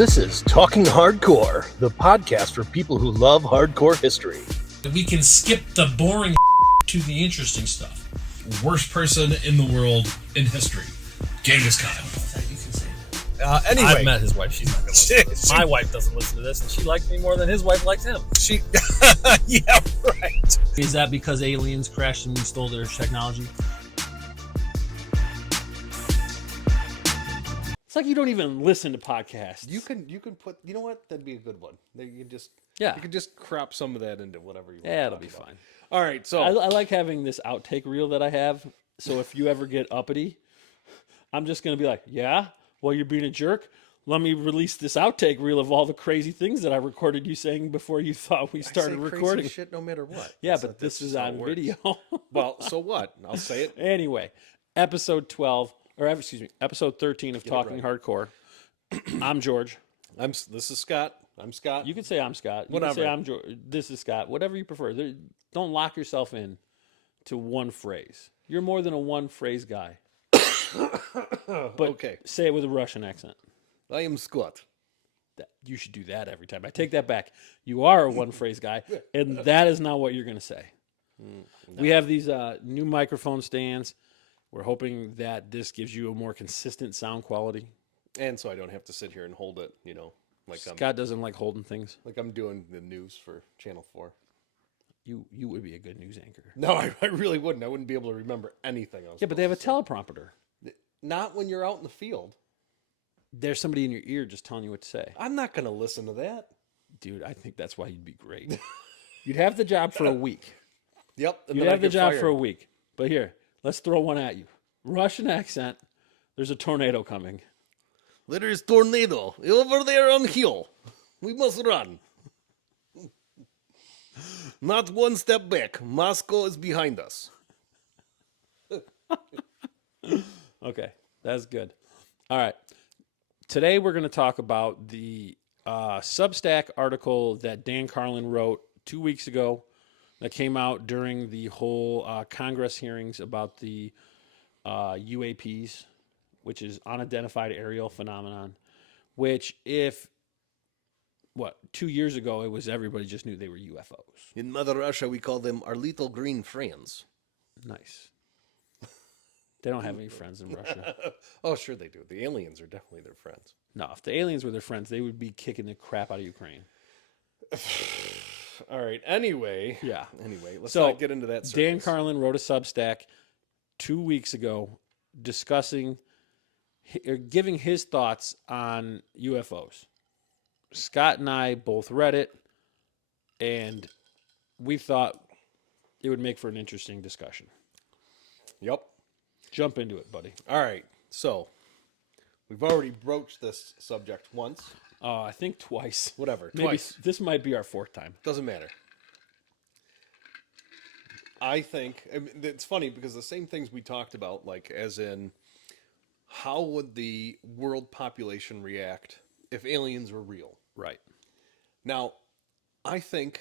This is Talking Hardcore, the podcast for people who love hardcore history. We can skip the boring to the interesting stuff. Worst person in the world in history, Genghis Khan. Anyway, I've met his wife. She's not going to listen to this. My wife doesn't listen to this, and she likes me more than his wife likes him. Yeah, right. Is that because aliens crashed and we stole their technology? It's like you don't even listen to podcasts. You can put. You know what? That'd be a good one. You could just crop some of that into whatever you want. Yeah, it'll be fine. All right, so I like having this outtake reel that I have. So if you ever get uppity, I'm just gonna be like, yeah, well, you're being a jerk. Let me release this outtake reel of all the crazy things that I recorded you saying before you thought we started I say recording. crazy shit no matter what. Yeah, but this is on video. Well, so what? I'll say it. Anyway, episode 12, or excuse me, episode 13 of Talking Hardcore. I'm George. This is Scott. I'm Scott. You can say I'm Scott. You Whatever. can say I'm George. This is Scott. Whatever you prefer. Don't lock yourself in to one phrase. You're more than a one phrase guy. But Okay. say it with a Russian accent. I am Scott. You should do that every time. I take that back. You are a one phrase guy, and that is not what you're going to say. No. We have these new microphone stands. We're hoping that this gives you a more consistent sound quality. And so I don't have to sit here and hold it, like Scott doesn't like holding things. like I'm doing the news for Channel 4. You would be a good news anchor. No, I really wouldn't. I wouldn't be able to remember anything else. Yeah, but they have a teleprompter. Not when you're out in the field. There's somebody in your ear just telling you what to say. I'm not going to listen to that. Dude, I think that's why you'd be great. You'd have the job for a week. Yep. And You'd then I have the get job fired. for a week. But here, let's throw one at you. Russian accent. There's a tornado coming. There is tornado over there on hill. We must run. Not one step back. Moscow is behind us. Okay, that's good. All right. Today we're going to talk about the Substack article that Dan Carlin wrote 2 weeks ago that came out during the whole Congress hearings about the UAPs, which is unidentified aerial phenomenon, which 2 years ago, it was everybody just knew they were UFOs. In Mother Russia, we call them our little green friends. Nice. They don't have any friends in Russia. Oh, sure they do. The aliens are definitely their friends. No, if the aliens were their friends, they would be kicking the crap out of Ukraine. All right. Anyway. Yeah. Anyway, let's So, not get into that. Dan circus. Carlin wrote a Substack 2 weeks ago discussing or giving his thoughts on UFOs. Scott and I both read it, and we thought it would make for an interesting discussion. Yep. Jump into it, buddy. All right. So, we've already broached this subject once. I think twice. Whatever. Maybe Twice. this might be our fourth time. Doesn't matter. I think it's funny because the same things we talked about, like as in how would the world population react if aliens were real? Right. Now, I think,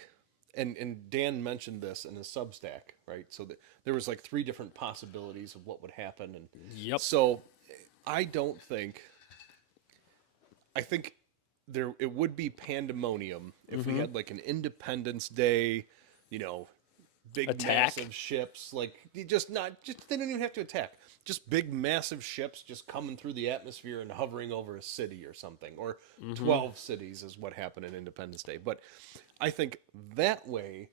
and Dan mentioned this in his Substack, right? So there was like 3 different possibilities of what would happen, and Yep. so I think it would be pandemonium if we had like an Independence Day, big Attack. massive ships, like they don't even have to attack. Just big massive ships just coming through the atmosphere and hovering over a city or something, or 12 cities is what happened in Independence Day. But I think that way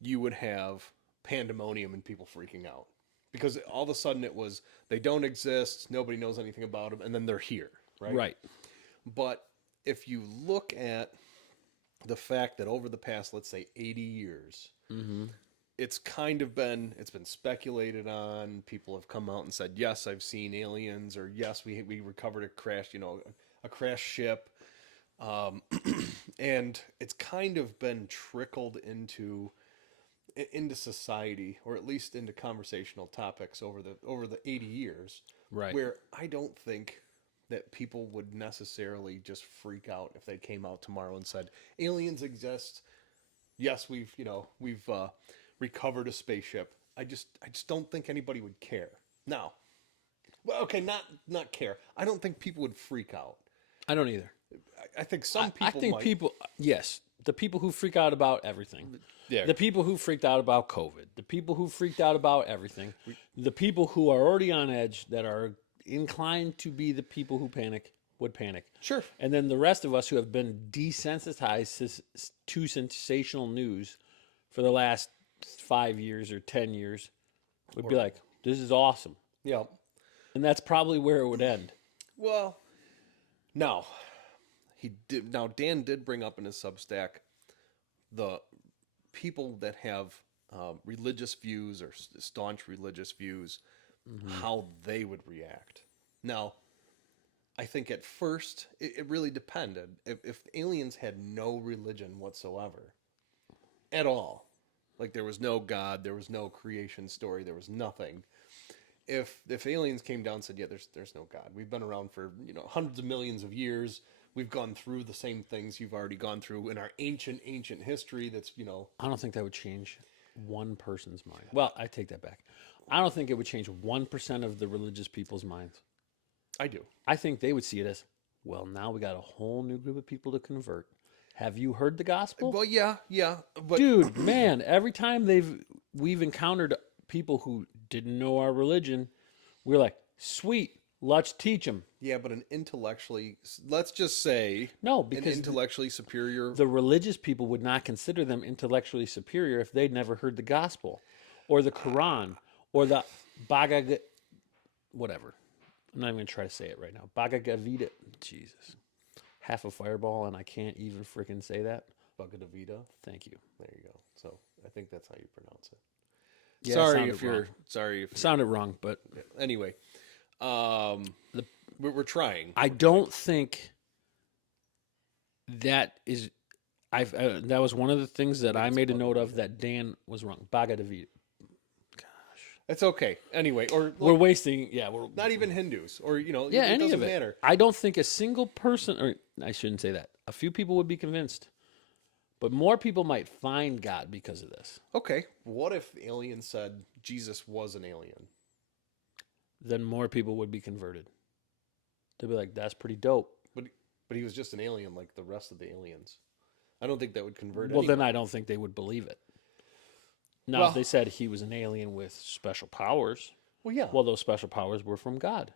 you would have pandemonium and people freaking out because all of a sudden it was they don't exist, nobody knows anything about them, and then they're here, right? Right. But if you look at the fact that over the past, let's say, 80 years, it's been speculated on. People have come out and said, yes, I've seen aliens, or yes, we recovered a crash, a crash ship. And it's kind of been trickled into society, or at least into conversational topics over the 80 years, Right. where I don't think that people would necessarily just freak out if they came out tomorrow and said aliens exist. Yes, we've recovered a spaceship. I just don't think anybody would care. Now, well, okay, not care. I don't think people would freak out. I don't either. I think some people I think might. people, yes, the people who freak out about everything, Yeah. the people who freaked out about COVID, the people who freaked out about everything, the people who are already on edge that are inclined to be the people who would panic. Sure. And then the rest of us who have been desensitized to sensational news for the last 5 years or 10 years would be like, this is awesome. Yeah. And that's probably where it would end. Well, now he did. Now Dan did bring up in his Substack the people that have religious views or staunch religious views, how they would react. Now, I think at first it really depended. If aliens had no religion whatsoever, at all, like there was no God, there was no creation story, there was nothing. If aliens came down and said, yeah, there's no God. We've been around for hundreds of millions of years. We've gone through the same things you've already gone through in our ancient history. That's I don't think that would change one person's mind. Well, I take that back. I don't think it would change 1% of the religious people's minds. I do. I think they would see it as, well, now we got a whole new group of people to convert. Have you heard the gospel? Well, yeah, but Dude, man, every time we've encountered people who didn't know our religion, we're like, sweet, let's teach them. yeah, but an intellectually, let's just say, No, an because intellectually superior. the religious people would not consider them intellectually superior if they'd never heard the gospel or the Quran or the Bhagavad, whatever. I'm not even going to try to say it right now. Bhagavad Gita. Jesus. Half a fireball and I can't even freaking say that. Bhagavad Gita. Thank you. There you go. So I think that's how you pronounce it. Yeah, it sorry sounded if you're wrong. sorry if It sounded wrong, but anyway. We're trying. I don't think that is. That was one of the things that I made a note of that Dan was wrong. Bhagavad Gita. It's okay. Anyway, or We're wasting. Yeah, we're not even Hindus, or yeah. it Any doesn't of it. matter. I don't think a single person, or I shouldn't say that. A few people would be convinced, but more people might find God because of this. Okay, what if the alien said Jesus was an alien? Then more people would be converted. They'd be like, "That's pretty dope." But he was just an alien like the rest of the aliens. I don't think that would convert. Well, then anyone. I don't think they would believe it. Now, Well- if they said he was an alien with special powers, Well, yeah. well, those special powers were from God.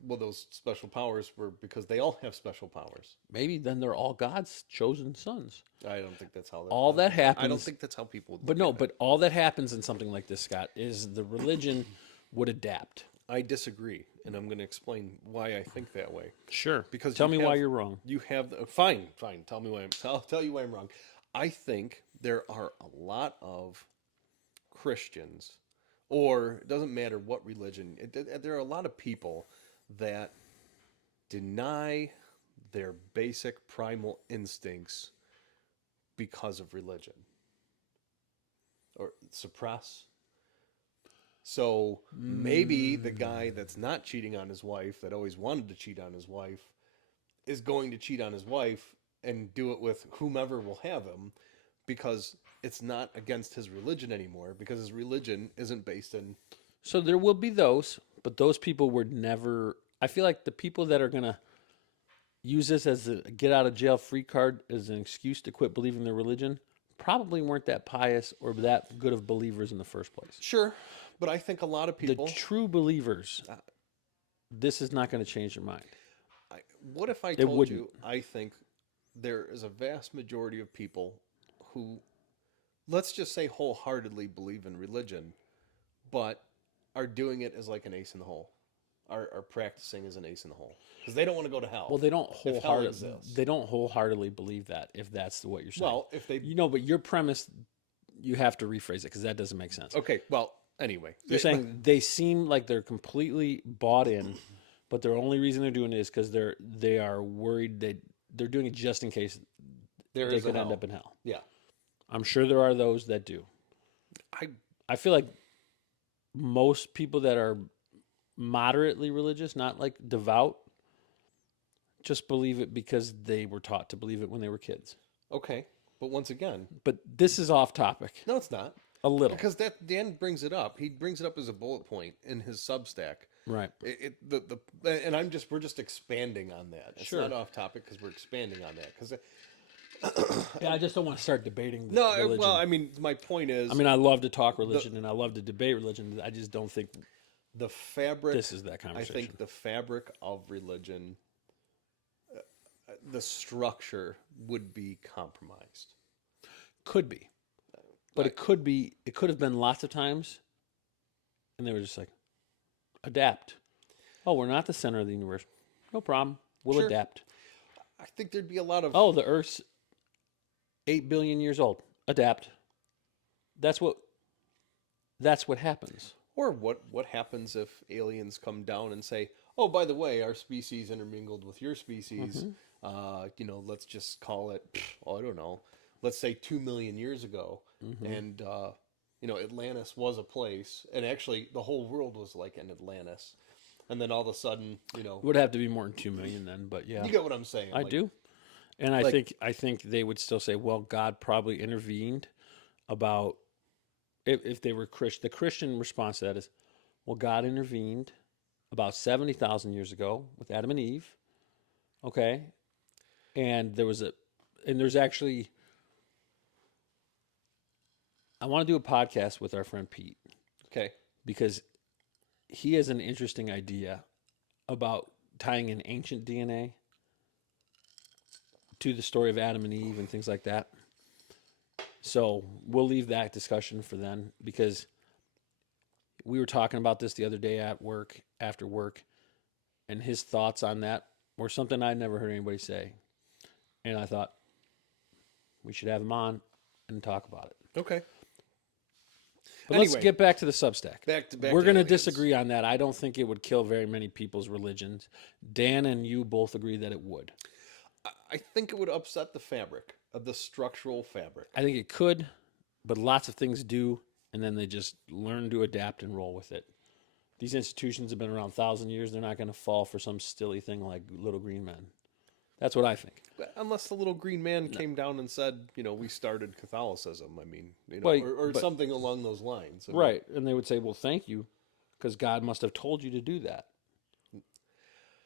Well, those special powers were because they all have special powers. Maybe then they're all God's chosen sons. I don't think that's how that. All that I don't happens- think that's how people. But no, but all that happens in something like this, Scott, is the religion would adapt. I disagree, and I'm going to explain why I think that way. Sure. Because Tell you me why have- you're wrong. You have the fine. Tell me why I'll tell you why I'm wrong. I think there are a lot of Christians, or it doesn't matter what religion. There are a lot of people that deny their basic primal instincts because of religion, or suppress. So maybe the guy that's not cheating on his wife, that always wanted to cheat on his wife, is going to cheat on his wife and do it with whomever will have him, because it's not against his religion anymore, because his religion isn't based in. So there will be those, but those people were never. I feel like the people that are going to use this as a get out of jail free card as an excuse to quit believing their religion probably weren't that pious or that good of believers in the first place. Sure, but I think a lot of people. The true believers, this is not going to change their mind. What if I told wouldn't. you I think there is a vast majority of people who, let's just say, wholeheartedly believe in religion, but are doing it as like an ace in the hole, are practicing as an ace in the hole because they don't want to go to hell. Well, they don't If hell exists. wholeheartedly believe that, if that's what you're saying. Well, if they, but your premise, you have to rephrase it because that doesn't make sense. okay, well, anyway, You're saying they seem like they're completely bought in, but the only reason they're doing it is because they are worried they're doing it just in case there they is a could end hell. up in hell. Yeah, I'm sure there are those that do. I feel like most people that are moderately religious, not like devout, just believe it because they were taught to believe it when they were kids. okay, but once again, But this is off topic. no, it's not. A little. because that Dan brings it up. He brings it up as a bullet point in his Substack. Right. And we're just expanding on that. It's Sure. not off topic because we're expanding on that. Because Yeah, I just don't want to start debating no, religion. well, I mean, my point is, I mean, I love to talk religion and I love to debate religion. I just don't think the fabric. this is that I conversation. think the fabric of religion, the structure would be compromised. Could be. But it could be, it could have been lots of times, and they were just like, adapt. Oh, we're not the center of the universe. No problem. We'll Sure. adapt. I think there'd be a lot of Oh, the Earth's 8 billion years old. Adapt. That's what happens. Or what happens if aliens come down and say, "Oh, by the way, our species intermingled with your species. Let's just call it, I don't know. Let's say 2 million years ago, and Atlantis was a place, and actually the whole world was like an Atlantis, and then all of a sudden, It would have to be more than 2 million then, but yeah. you get what I'm saying? I Like, do. And I think they would still say, well, God probably intervened about if they were Christian. The Christian response to that is, well, God intervened about 70,000 years ago with Adam and Eve. Okay? And there's actually, I want to do a podcast with our friend Pete Okay, because he has an interesting idea about tying in ancient DNA to the story of Adam and Eve and things like that. So we'll leave that discussion for then because we were talking about this the other day at work, after work, and his thoughts on that were something I'd never heard anybody say. And I thought we should have him on and talk about it. okay. But let's Anyway. get back to the Substack. Back to We're going to aliens. disagree on that. I don't think it would kill very many people's religions. Dan and you both agree that it would. I think it would upset the fabric of the structural fabric. I think it could, but lots of things do, and then they just learn to adapt and roll with it. These institutions have been around 1,000 years. They're not going to fall for some silly thing like Little Green Men. That's what I think. Unless the little green man came down and said, we started Catholicism. I mean, Well, or but- something along those lines. I mean, Right. And they would say, well, thank you, because God must have told you to do that.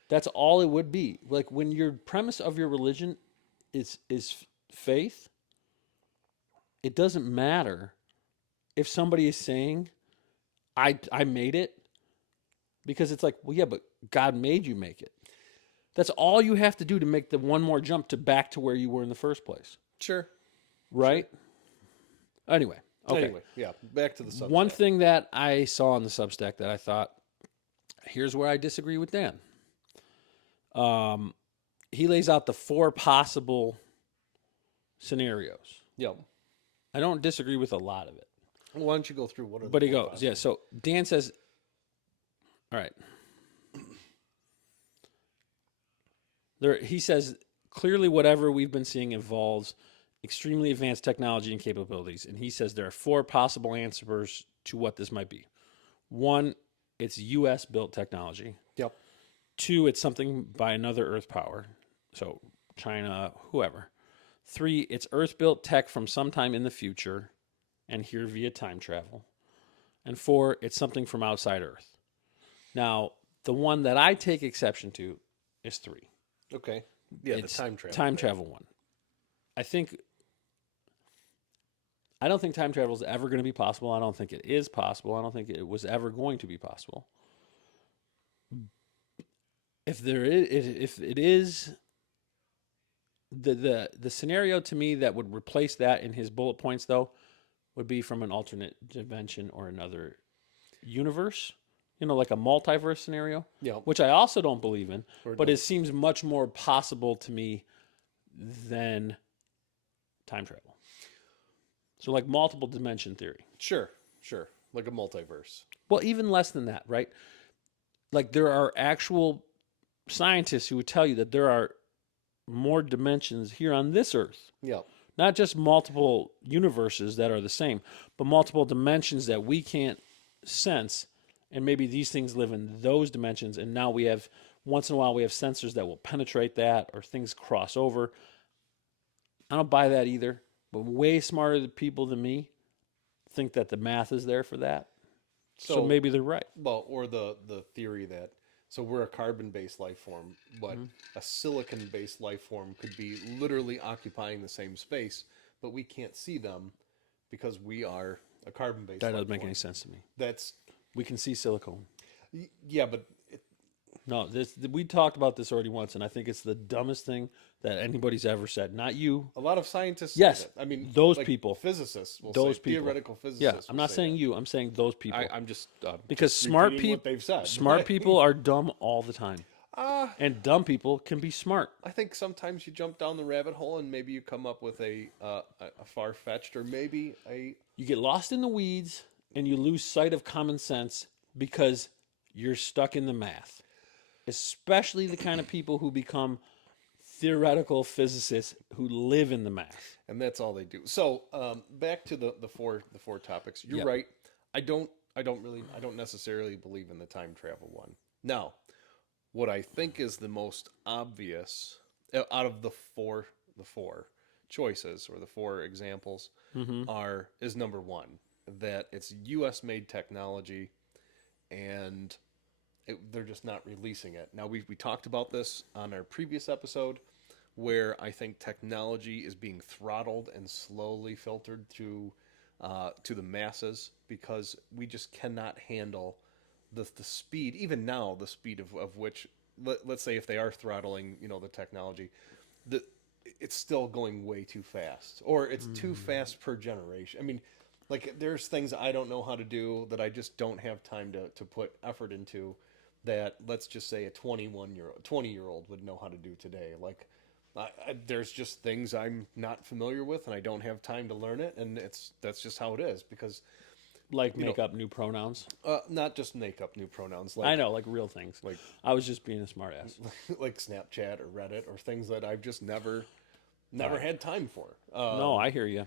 That's all it would be. Like when your premise of your religion is faith, it doesn't matter if somebody is saying, I made it, because it's like, well, yeah, but God made you make it. That's all you have to do to make the one more jump to back to where you were in the first place. Sure. Right? Anyway. Okay. Anyway, yeah, back to the subject. One thing that I saw on the Substack that I thought, here's where I disagree with Dan. He lays out the 4 possible scenarios. Yeah. I don't disagree with a lot of it. Well, why don't you go through what are the But he four goes, possible- yeah. So Dan says, all right. He says, clearly whatever we've been seeing involves extremely advanced technology and capabilities. And he says there are 4 possible answers to what this might be. 1, it's U.S. built technology. Yep. 2, it's something by another Earth power. So China, whoever. 3, it's Earth built tech from sometime in the future and here via time travel. And 4, it's something from outside Earth. Now, the one that I take exception to is 3. Okay. Yeah, It's the time travel. Time travel one. I don't think time travel is ever going to be possible. I don't think it is possible. I don't think it was ever going to be possible. If it is, the scenario to me that would replace that in his bullet points though would be from an alternate dimension or another universe. Like a multiverse scenario, Yeah. which I also don't believe in, Or but don't. it seems much more possible to me than time travel. So like multiple dimension theory. Sure. Like a multiverse. Well, even less than that, right? Like there are actual scientists who would tell you that there are more dimensions here on this Earth. Yeah. Not just multiple universes that are the same, but multiple dimensions that we can't sense. And maybe these things live in those dimensions. And now once in a while, we have sensors that will penetrate that or things cross over. I don't buy that either. But way smarter people than me think that the math is there for that. So, So maybe they're right. well, or the theory that so we're a carbon-based life form, but a silicon-based life form could be literally occupying the same space, but we can't see them because we are a carbon-based. That life doesn't make form. any sense to me. That's We can see silicone. yeah, but No, we talked about this already once, and I think it's the dumbest thing that anybody's ever said. Not you. a lot of scientists. Yes, say that. I mean those like people. physicists, will Those say, people. theoretical physicists. Yeah, I'm will not say saying that. you. I'm saying those people. I'm just because just smart repeating people, what they've said. smart people are dumb all the time, Uh, and dumb people can be smart. I think sometimes you jump down the rabbit hole and maybe you come up with a far fetched or maybe a You get lost in the weeds, and you lose sight of common sense because you're stuck in the math. Especially the kind of people who become theoretical physicists who live in the math. and that's all they do. So back to the four topics. You're Yep. right. I don't necessarily believe in the time travel one. Now, what I think is the most obvious out of the four choices or the four examples is number one, that it's U.S. made technology and they're just not releasing it. Now we talked about this on our previous episode, where I think technology is being throttled and slowly filtered to the masses because we just cannot handle the speed. Even now, the speed of which, let's say, if they are throttling, the technology, it's still going way too fast, or it's too fast per generation. I mean, like there's things I don't know how to do that I just don't have time to put effort into. That let's just say a 20-year-old would know how to do today. Like there's just things I'm not familiar with and I don't have time to learn it, and that's just how it is because Like make up new pronouns. not just make up new pronouns. I know, like real things. like I was just being a smart ass. like Snapchat or Reddit or things that I've just never had time for. No, I hear you.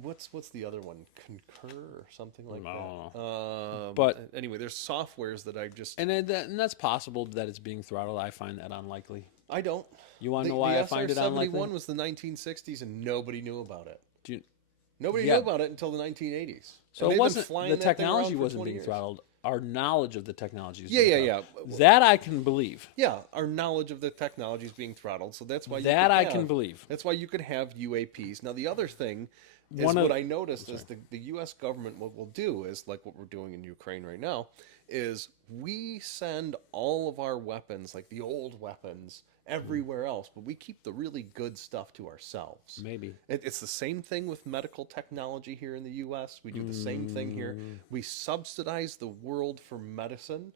What's the other one? Concur or something like I that. don't But anyway, there's softwares that I've just And that's possible that it's being throttled. I find that unlikely. I don't. You want to know why I find it SR-71 unlikely? was the 1960s and nobody knew about it. Do you, Nobody Yeah. knew about it until the 1980s. so And it they've been wasn't flying the that thing around technology for wasn't 20 being years. throttled. Our knowledge of the technology is Yeah, being yeah, throttled. yeah. That I can believe. Yeah, our knowledge of the technology is being throttled, so that's why That I can have- believe. That's why you could have UAPs. Now, the other thing is One of- what I noticed is the U.S. government, what we'll do is, like what we're doing in Ukraine right now, is we send all of our weapons, like the old weapons, everywhere else, but we keep the really good stuff to ourselves. Maybe. It's the same thing with medical technology here in the U.S. We do the same thing here. We subsidize the world for medicine,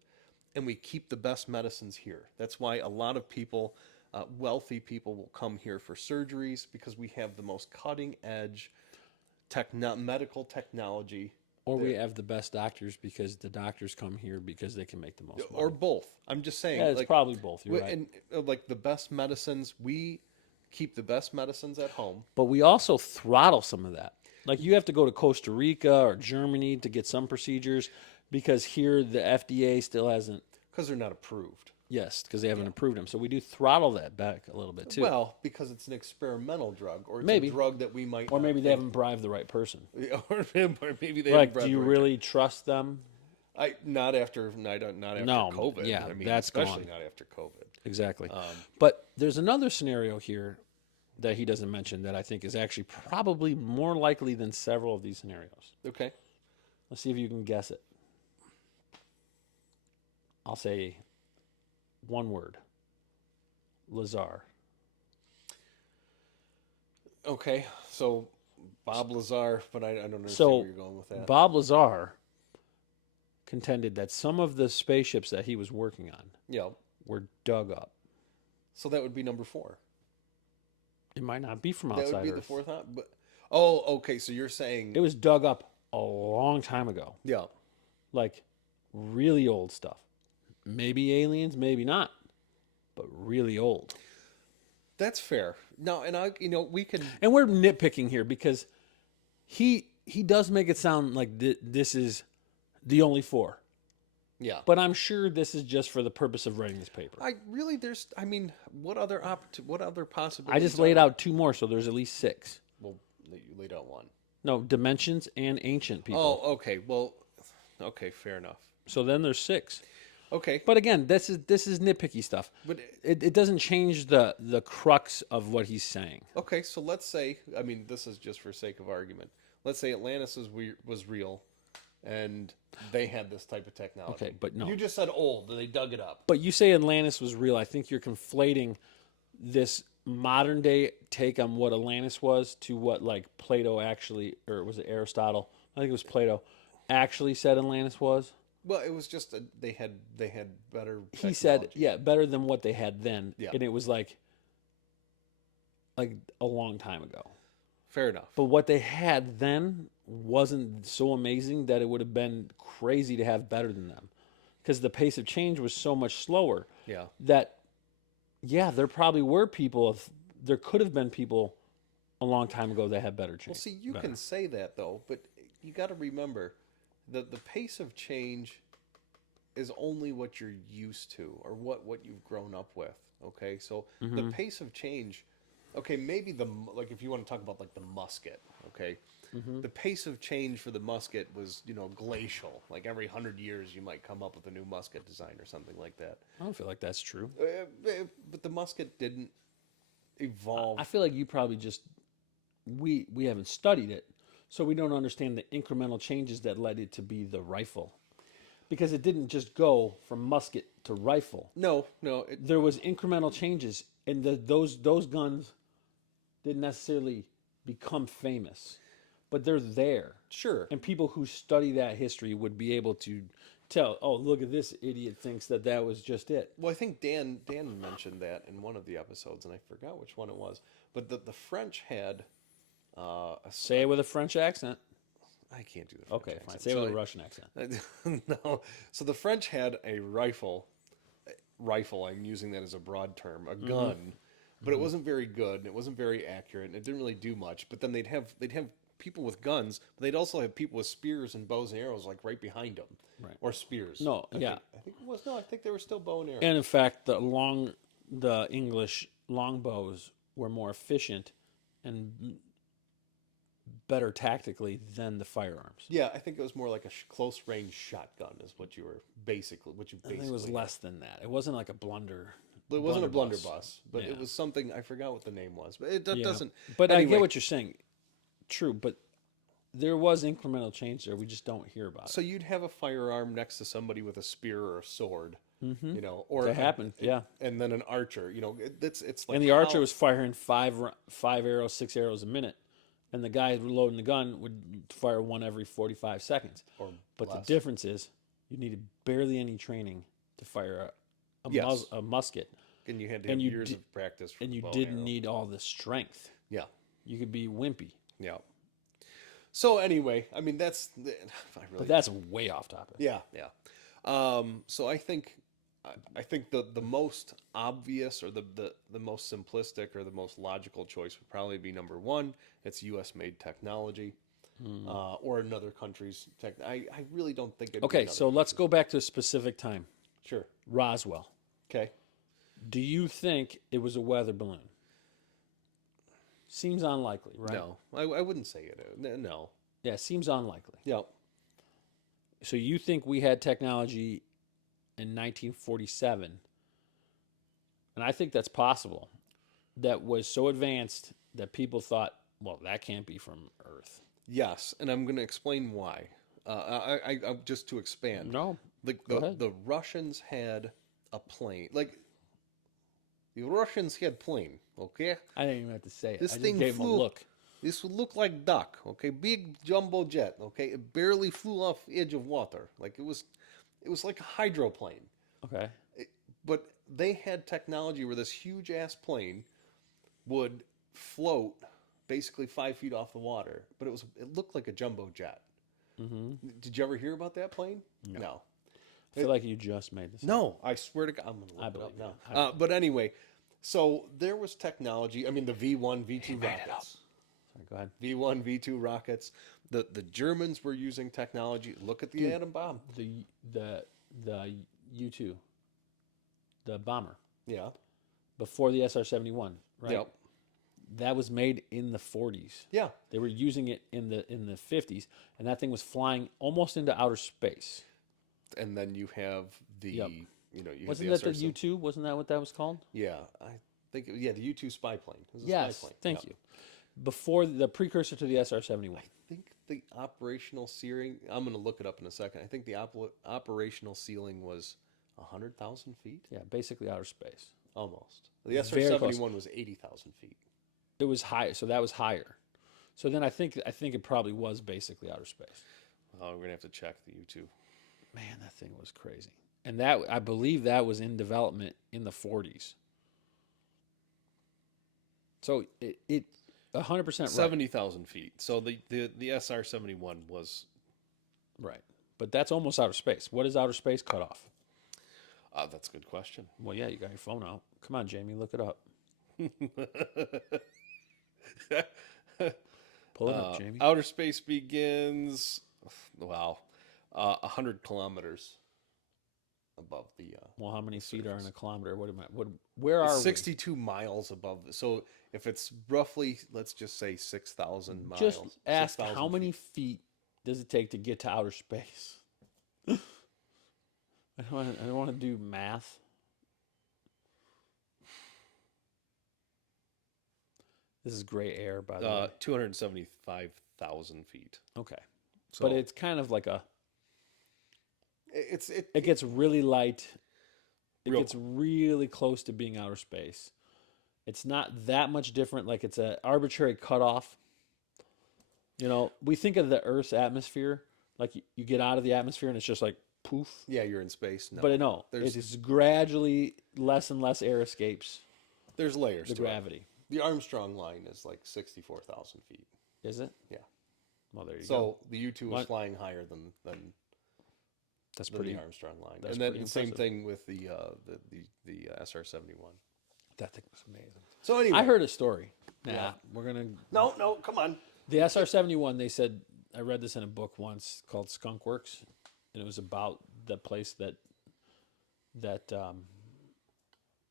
and we keep the best medicines here. That's why a lot of people, wealthy people, will come here for surgeries because we have the most cutting edge medical technology. Or we have the best doctors because the doctors come here because they can make the most money. Or both. I'm just saying. Yeah, it's like, probably both. You're right. And like the best medicines, we keep the best medicines at home. But we also throttle some of that. Like you have to go to Costa Rica or Germany to get some procedures because here the FDA still hasn't. Because they're not approved. Yes, because they haven't approved them. So we do throttle that back a little bit too. Well, because it's an experimental drug, or it's Maybe. a drug that we might, or not maybe they think- haven't bribed the right person. or maybe they Like, haven't do you bred the right really trust them? drug. not after No, COVID. yeah, I mean, that's especially gone. not after COVID. Exactly. But there's another scenario here that he doesn't mention that I think is actually probably more likely than several of these scenarios. Okay, Let's see if you can guess it. I'll say one word. Lazar. okay. So Bob Lazar, but I don't understand So where you're going with that. Bob Lazar contended that some of the spaceships that he was working on Yeah. were dug up. So that would be number 4. It might not be from That outside would be Earth. the fourth. But okay. So you're saying It was dug up a long time ago. yeah. Like really old stuff. Maybe aliens, maybe not. But really old. That's fair. No, and we can. And we're nitpicking here because he does make it sound like this is the only 4. Yeah. But I'm sure this is just for the purpose of writing this paper. What other possibilities? I just laid out 2 more, so there's at least 6. Well, you laid out one. No, dimensions and ancient people. Oh, okay. Well, okay, fair enough. So then there's 6. Okay, But again, this is nitpicky stuff. but It doesn't change the crux of what he's saying. okay, so let's say, I mean, this is just for sake of argument. Let's say Atlantis was real, and they had this type of technology. Okay, but no. You just said old. They dug it up. But you say Atlantis was real. I think you're conflating this modern day take on what Atlantis was to what like Plato actually, or was it Aristotle? I think it was Plato, actually said Atlantis was. Well, it was just they had better. He said, technology. yeah, better than what they had then. Yeah. And it was like a long time ago. Fair enough. But what they had then wasn't so amazing that it would have been crazy to have better than them. Because the pace of change was so much slower Yeah. that, yeah, there probably were people, there could have been people a long time ago that had better change. Well, see, you can say that though, but you got to remember that the pace of change is only what you're used to or what you've grown up with. Okay, so the pace of change. Okay, maybe like if you want to talk about like the musket. Okay, the pace of change for the musket was glacial. Like every 100 years, you might come up with a new musket design or something like that. I don't feel like that's true. But the musket didn't evolve. I feel like you probably just, we haven't studied it, so we don't understand the incremental changes that led it to be the rifle. Because it didn't just go from musket to rifle. No. There was incremental changes, and those guns didn't necessarily become famous, but they're there. Sure. And people who study that history would be able to tell, oh, look at this idiot thinks that was just it. Well, I think Dan mentioned that in one of the episodes, and I forgot which one it was. But the French had Say it with a French accent. I can't do the French Okay, fine. accent. Say it with a Russian accent. No. So the French had a rifle. I'm using that as a broad term. A gun, but it wasn't very good. And it wasn't very accurate, and it didn't really do much. But then they'd have people with guns, but they'd also have people with spears and bows and arrows like right behind them, Right. or spears. No, yeah. I think it was no. I think they were still bow and arrow. And in fact, the English longbows were more efficient and better tactically than the firearms. Yeah, I think it was more like a close range shotgun is what you basically. I think it was less than that. It wasn't like a blunder. It wasn't a blunderbuss. blunderbuss, but Yeah. it was something I forgot what the name was. But it Yeah. doesn't. But I anyway, get what you're saying. True, but there was incremental change there. We just don't hear about So it. you'd have a firearm next to somebody with a spear or a sword, or That happened, yeah. and then an archer. It's like And the archer was firing five arrows, 6 arrows a minute, and the guy loading the gun would fire one every 45 seconds. But less. the difference is, you needed barely any training to fire Yes. a musket, and you had to have and you years di- of practice. For and you bow didn't arrow. need all the strength. Yeah, You could be wimpy. yeah. So anyway, I mean I really. But that's way off topic. Yeah. So I think the most obvious or the most simplistic or the most logical choice would probably be number one. It's U.S. made technology, or another country's tech. I really don't think. It'd be Okay, another so let's go back to a specific time. Sure. Roswell. Okay. Do you think it was a weather balloon? Seems unlikely, right? No, I wouldn't say it. No. Yeah, seems unlikely. Yeah. So you think we had technology in 1947, and I think that's possible, that was so advanced that people thought, well, that can't be from Earth. Yes, and I'm going to explain why. I just to expand. No. The Go ahead. the Russians had a plane. Like the Russians had plane. Okay. I didn't even have to say it. This I just thing gave him a flew. look. This would look like duck, okay? Big jumbo jet, okay? It barely flew off the edge of water. Like it was like a hydroplane. Okay. But they had technology where this huge ass plane would float basically 5 feet off the water, but it looked like a jumbo jet. Mm-hmm. Did you ever hear about that plane? No. I feel like you just made this. No, I swear to God, I'm gonna look it believe up you. now. But anyway, so there was technology. I mean, the V1, V2 rockets. Sorry, go ahead. V1, V2 rockets. The Germans were using technology. Look at the atom bomb. The U-2, the bomber, Yeah. before the SR-71, right? Yep. that was made in the 40s. Yeah. They were using it in the 50s, and that thing was flying almost into outer space. And then you have the, Yep. you know, you Wasn't have that the SR-7. U-2? Wasn't that what that was called? Yeah, I think, yeah, the U-2 spy plane. It was a Yes, spy plane. thank Yeah. you. Before the precursor to the SR-71. I think the operational ceiling, I'm going to look it up in a second. I think the operational ceiling was 100,000 feet? Yeah, basically outer space. Almost. The Very close. SR-71 was 80,000 feet. It was higher, so that was higher. So then I think it probably was basically outer space. Oh, we're going to have to check the U-2. Man, that thing was crazy. And that, I believe that was in development in the 40s. So it 100% right. 70,000 feet. So the SR-71 was, Right. But that's almost outer space. What is outer space cut off? that's a good question. Well, yeah, you got your phone out. Come on, Jamie, look it up. Pull it up, Jamie. Outer space begins, wow, 100 kilometers above the. Well, how many feet are in a kilometer? Where are 62 miles above. So if it's roughly, let's just say 6,000 we? miles. Just ask 6,000 how many feet. feet does it take to get to outer space? I don't want to do math. This is gray air, by the way. 275,000 feet. Okay. So But it's kind of like it it gets really light. It Real gets really close to being outer space. It's not that much different. Like it's an arbitrary cutoff. You know, we think of the Earth's atmosphere. Like you get out of the atmosphere and it's just like poof. yeah, you're in space. No, But no, there's it's gradually less and less air escapes there's layers the to gravity. it. The Armstrong line is like 64,000 feet. Is it? Yeah. Well, there you go. So the U-2 was What? flying higher than That's the pretty. Armstrong line, that's and then pretty the same impressive. thing with the SR-71. That thing was amazing. So anyway, I heard a story. Nah, Yeah. we're gonna. no, come on. The SR-71. They said I read this in a book once called Skunk Works, and it was about the place that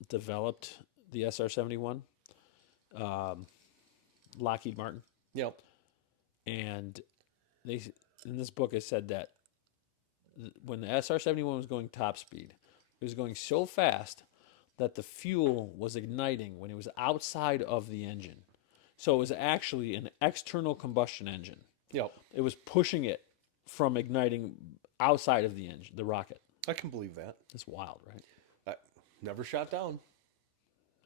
developed the SR-71, Lockheed Martin, Yep. and they in this book it said that when the SR-71 was going top speed, it was going so fast that the fuel was igniting when it was outside of the engine. So it was actually an external combustion engine. Yep. It was pushing it from igniting outside of the engine, the rocket. I can believe that. It's wild, right? Never shot down.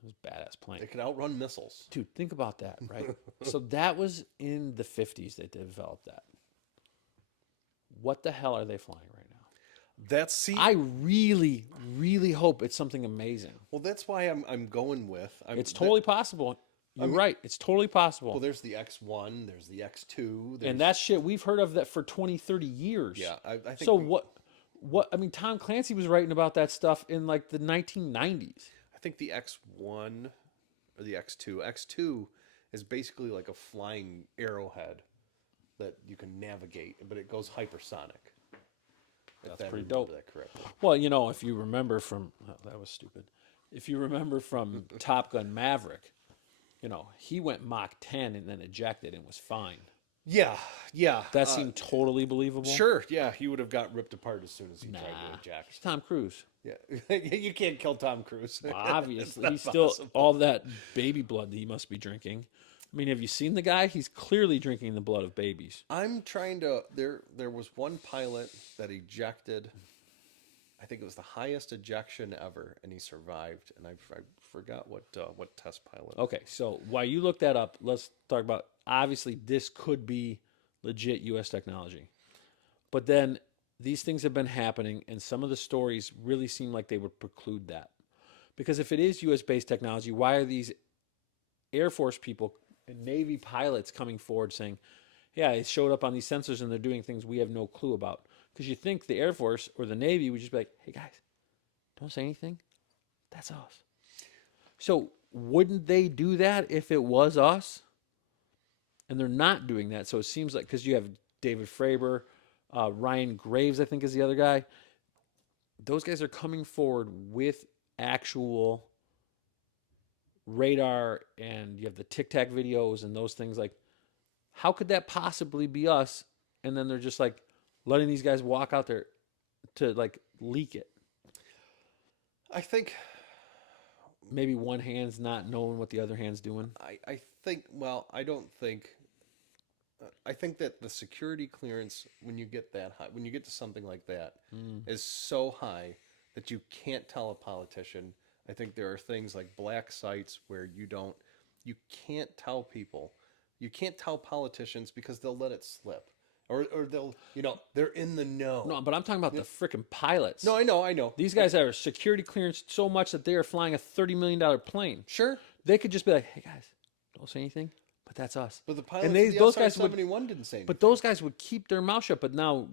It was a badass plane. They can outrun missiles. Dude, think about that, right? So that was in the 50s that they developed that. What the hell are they flying right now? That's I really, really hope it's something amazing. well, that's why I'm going with. It's totally possible. You're right. It's totally possible. Well, there's the X1, there's the X2, And that's shit we've heard of that for 20, 30 years. yeah. I think So what I mean, Tom Clancy was writing about that stuff in like the 1990s. I think the X1 or the X2. X2 is basically like a flying arrowhead that you can navigate, but it goes hypersonic. That's If I pretty remember dope. That correctly. Well, you know, if you remember from that was stupid. If you remember from Top Gun Maverick, you know, he went Mach 10 and then ejected and was fine. Yeah, yeah. That seemed totally believable. Sure. Yeah, he would have got ripped apart as soon as he tried to Nah, eject. it's Tom Cruise. Yeah, you can't kill Tom Cruise. Well, obviously, It's he's not still possible. all that baby blood that he must be drinking. I mean, have you seen the guy? He's clearly drinking the blood of babies. I'm trying to. There was one pilot that ejected. I think it was the highest ejection ever, and he survived. And I forgot what test pilot. Okay, so while you look that up, let's talk about. Obviously, this could be legit U.S. technology, but then these things have been happening, and some of the stories really seem like they would preclude that. Because if it is U.S. based technology, why are these Air Force people and Navy pilots coming forward saying, "Yeah, it showed up on these sensors, and they're doing things we have no clue about"? Because you think the Air Force or the Navy would just be like, "Hey guys, don't say anything. That's us." So wouldn't they do that if it was us? And they're not doing that. So it seems like, because you have David Fravor, Ryan Graves, I think is the other guy. Those guys are coming forward with actual radar and you have the Tic Tac videos and those things. Like, how could that possibly be us? And then they're just like letting these guys walk out there to like leak it. I think Maybe one hand's not knowing what the other hand's doing. I think, well, I don't think. I think that the security clearance, when you get that high, when you get to something like that, is so high that you can't tell a politician. I think there are things like black sites where you can't tell people, you can't tell politicians because they'll let it slip, or they'll, they're in the know. No, but I'm talking about the freaking pilots. No, I know. These guys have security clearance so much that they are flying a $30 million plane. Sure, They could just be like, hey guys, don't say anything, but that's us. but the pilots And of the those guys would, SR-71 didn't say anything. but those guys would keep their mouth shut. But now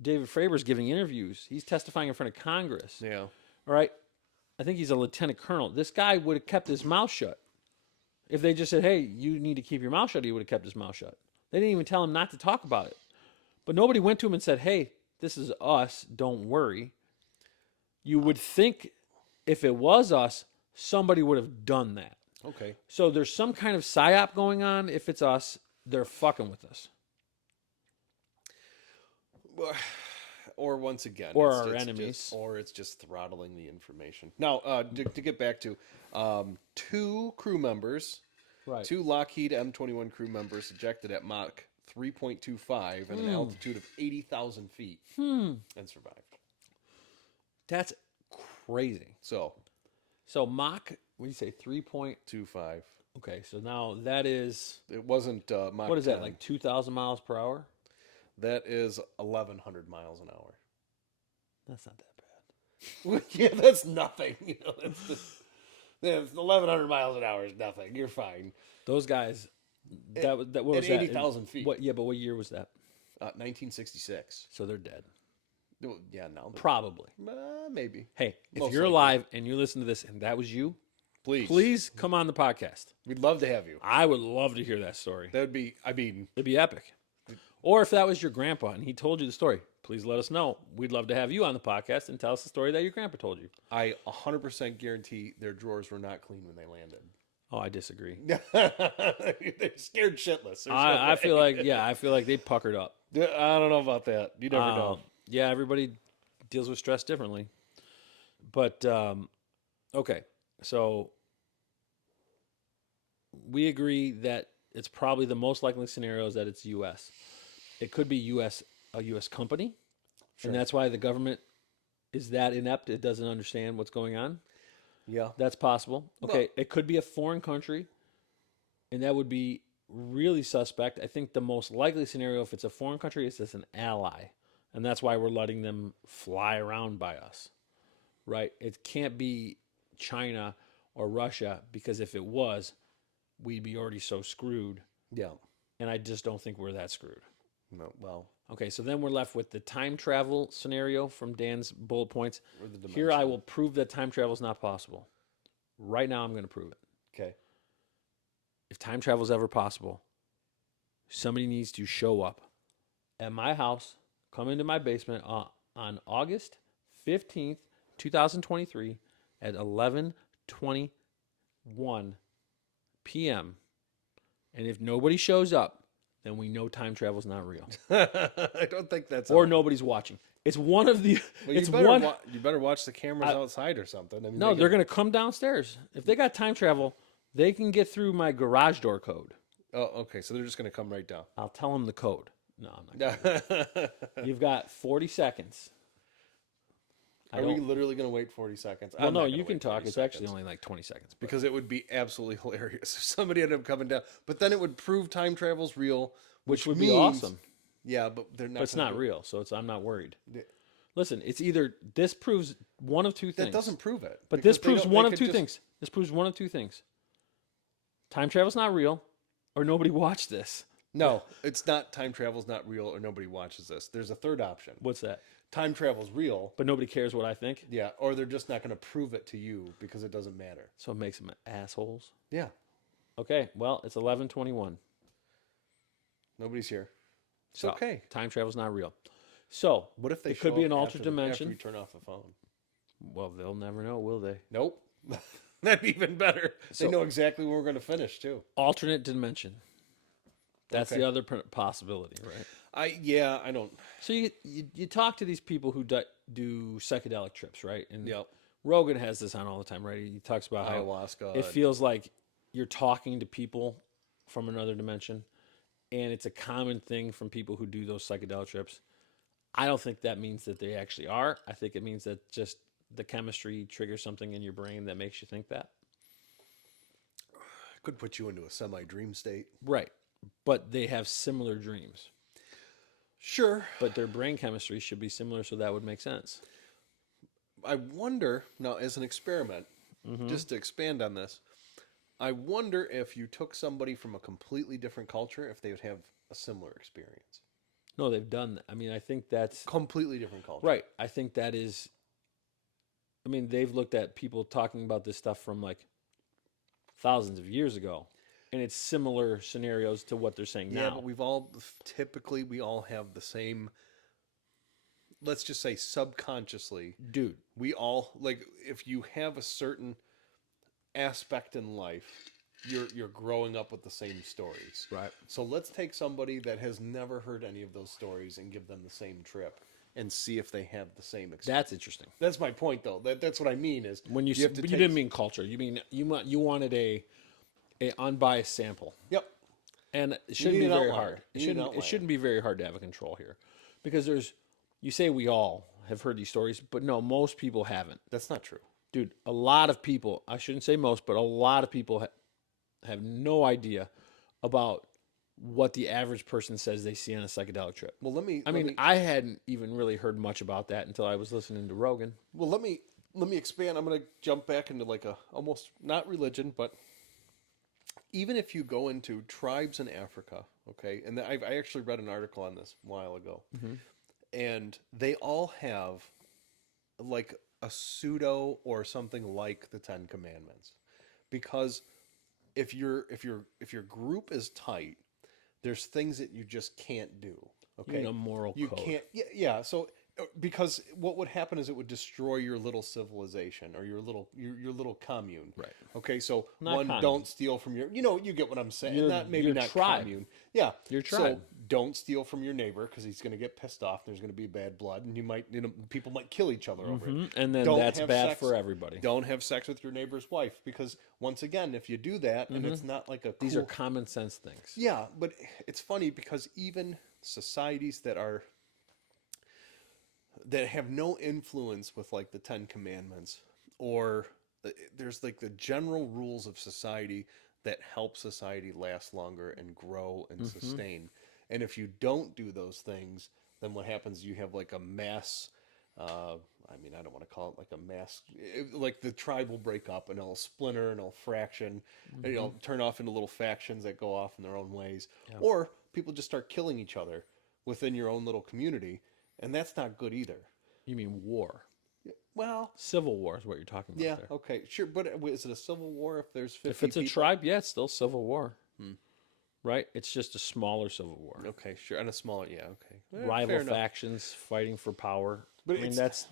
David Fravor's giving interviews. He's testifying in front of Congress. Yeah. All right. I think he's a lieutenant colonel. This guy would have kept his mouth shut. If they just said, hey, you need to keep your mouth shut, he would have kept his mouth shut. They didn't even tell him not to talk about it. But nobody went to him and said, hey, this is us. Don't worry. You would think if it was us, somebody would have done that. Okay. So there's some kind of psyop going on. If it's us, they're fucking with us. Or once again, Or it's our just- enemies. or it's just throttling the information. Now, to get back to 2 crew members, Right. 2 Lockheed M21 crew members ejected at Mach 3.25 at an altitude of 80,000 feet and survived. That's crazy. So So Mach, what do you say, 3 point? 2.5. Okay, so now that is, It wasn't Mach. what is that, 10. like 2,000 miles per hour? That is 1,100 miles an hour. That's not that bad. Yeah, that's nothing. That's 1,100 miles an hour is nothing. You're fine. Those guys, what was at that? 80,000 feet. What? Yeah, but what year was that? 1966. So they're dead. Well, yeah, no, but, Probably. maybe. Hey, if Most you're likely. alive and you listen to this and that was you, please come on the podcast. We'd love to have you. I would love to hear that story. That would be, I mean, It'd be epic. Or if that was your grandpa and he told you the story, please let us know. We'd love to have you on the podcast and tell us the story that your grandpa told you. I 100% guarantee their drawers were not clean when they landed. Oh, I disagree. They're scared shitless. There's no I way. feel like they puckered up. I don't know about that. You never know. Yeah, everybody deals with stress differently. But okay, so we agree that it's probably the most likely scenario is that it's U.S. It could be a U.S. company, Sure. and that's why the government is that inept. It doesn't understand what's going on. Yeah. That's possible. Okay, it could be a foreign country, and that would be really suspect. I think the most likely scenario, if it's a foreign country, is it's an ally, and that's why we're letting them fly around by us, right? It can't be China or Russia, because if it was, we'd be already so screwed, Yeah. and I just don't think we're that screwed. No, well, Okay, so then we're left with the time travel scenario from Dan's bullet points. or the Here I dimension. will prove that time travel is not possible. Right now I'm going to prove it. Okay. If time travel is ever possible, somebody needs to show up at my house, come into my basement on August 15th, 2023 at 11:21 p.m. And if nobody shows up, then we know time travel is not real. I don't think that's Or nobody's watching. It's one of the Well, it's you better one you better watch the cameras outside or something. I mean, No, they're going to come downstairs. If they got time travel, they can get through my garage door code. Oh, okay. So they're just going to come right down. I'll tell them the code. No, I'm not. Gonna. You've got 40 seconds. Are we literally going to wait 40 seconds? Well, I'm no, not gonna you can wait talk. 40 It's actually seconds. only like 20 seconds. but- Because it would be absolutely hilarious if somebody ended up coming down. But then it would prove time travel's real, which would be means- awesome. Yeah, but they're not. But it's gonna not do- real, so I'm not worried. Yeah. Listen, it's either this proves one of two things. That doesn't prove it. But because this they proves don't- one they of could two just- things. This proves one of two things. Time travel's not real, or nobody watched this. No, it's not. Time travel's not real, or nobody watches this. There's a third option. What's that? Time travel's real. But nobody cares what I think, Yeah, or they're just not going to prove it to you because it doesn't matter. so it makes them assholes. Yeah, Okay, well, it's 11:21. nobody's here. It's So, okay. Time travel's not real. So, What if they it could show be up an altered after dimension. After you turn off the phone? Well, they'll never know, will they? Nope. That'd be even better. So- They know exactly where we're going to finish too. Alternate dimension. That's Okay. the other possibility, right? I don't. So you talk to these people who do psychedelic trips, right? And Yep. Rogan has this on all the time, right? He talks about how Ayahuasca. it feels like you're talking to people from another dimension, and it's a common thing from people who do those psychedelic trips. I don't think that means that they actually are. I think it means that just the chemistry triggers something in your brain that makes you think that. Could put you into a semi-dream state. Right. But they have similar dreams. Sure. But their brain chemistry should be similar, so that would make sense. I wonder now, as an experiment, just to expand on this, I wonder if you took somebody from a completely different culture, if they would have a similar experience. No, they've done that. I mean, I think that's Completely different culture. right. I think that is. I mean, they've looked at people talking about this stuff from like thousands of years ago, and it's similar scenarios to what they're saying Yeah, now. but we all have the same. Let's just say subconsciously, Dude, we all like if you have a certain aspect in life, you're growing up with the same stories. right? So let's take somebody that has never heard any of those stories and give them the same trip and see if they have the same experience. That's interesting. That's my point, though. That's what I mean is When you have to but you take- didn't mean culture. You mean you wanted a unbiased sample. Yep. And it shouldn't need be an very outlier. hard. It You need an shouldn't. It outlier. shouldn't be very hard to have a control here, because you say we all have heard these stories, but no, most people haven't. That's not true. Dude, a lot of people. I shouldn't say most, but a lot of people have no idea about what the average person says they see on a psychedelic trip. Well, let me. I hadn't even really heard much about that until I was listening to Rogan. Well, let me expand. I'm going to jump back into like a almost not religion, but even if you go into tribes in Africa, okay, and I actually read an article on this a while ago, and they all have like a pseudo or something like the Ten Commandments, because if your group is tight, there's things that you just can't do. Okay, A moral you code. can't. Yeah. So because what would happen is it would destroy your little civilization or your little commune. Right. Okay. So Not one, commune. don't steal from your. You get what I'm saying. Your- Not maybe your not tribe. commune. Yeah. Your So tribe. don't steal from your neighbor because he's going to get pissed off. There's going to be bad blood, and people might kill each other over it. And then Don't that's have bad sex- for everybody. Don't have sex with your neighbor's wife because once again, if you do that and it's not like a These are cool- common sense things. yeah, but it's funny because even societies that have no influence with like the Ten Commandments or there's like the general rules of society that help society last longer and grow and sustain. And if you don't do those things, then what happens? You have like a mass. I don't want to call it like a mass. Like the tribe will break up and it'll splinter and it'll fraction. And it'll turn off into little factions that go off in their own ways. Or people just start killing each other within your own little community, and that's not good either. You mean war? Well, Civil war is what you're talking about yeah, there. okay, sure, but is it a civil war if there's 50 If it's a people? tribe, yeah, it's still civil war. Right? It's just a smaller civil war. Okay, sure, and a smaller, yeah, okay. Rival fair enough. factions fighting for power. But I mean, it's-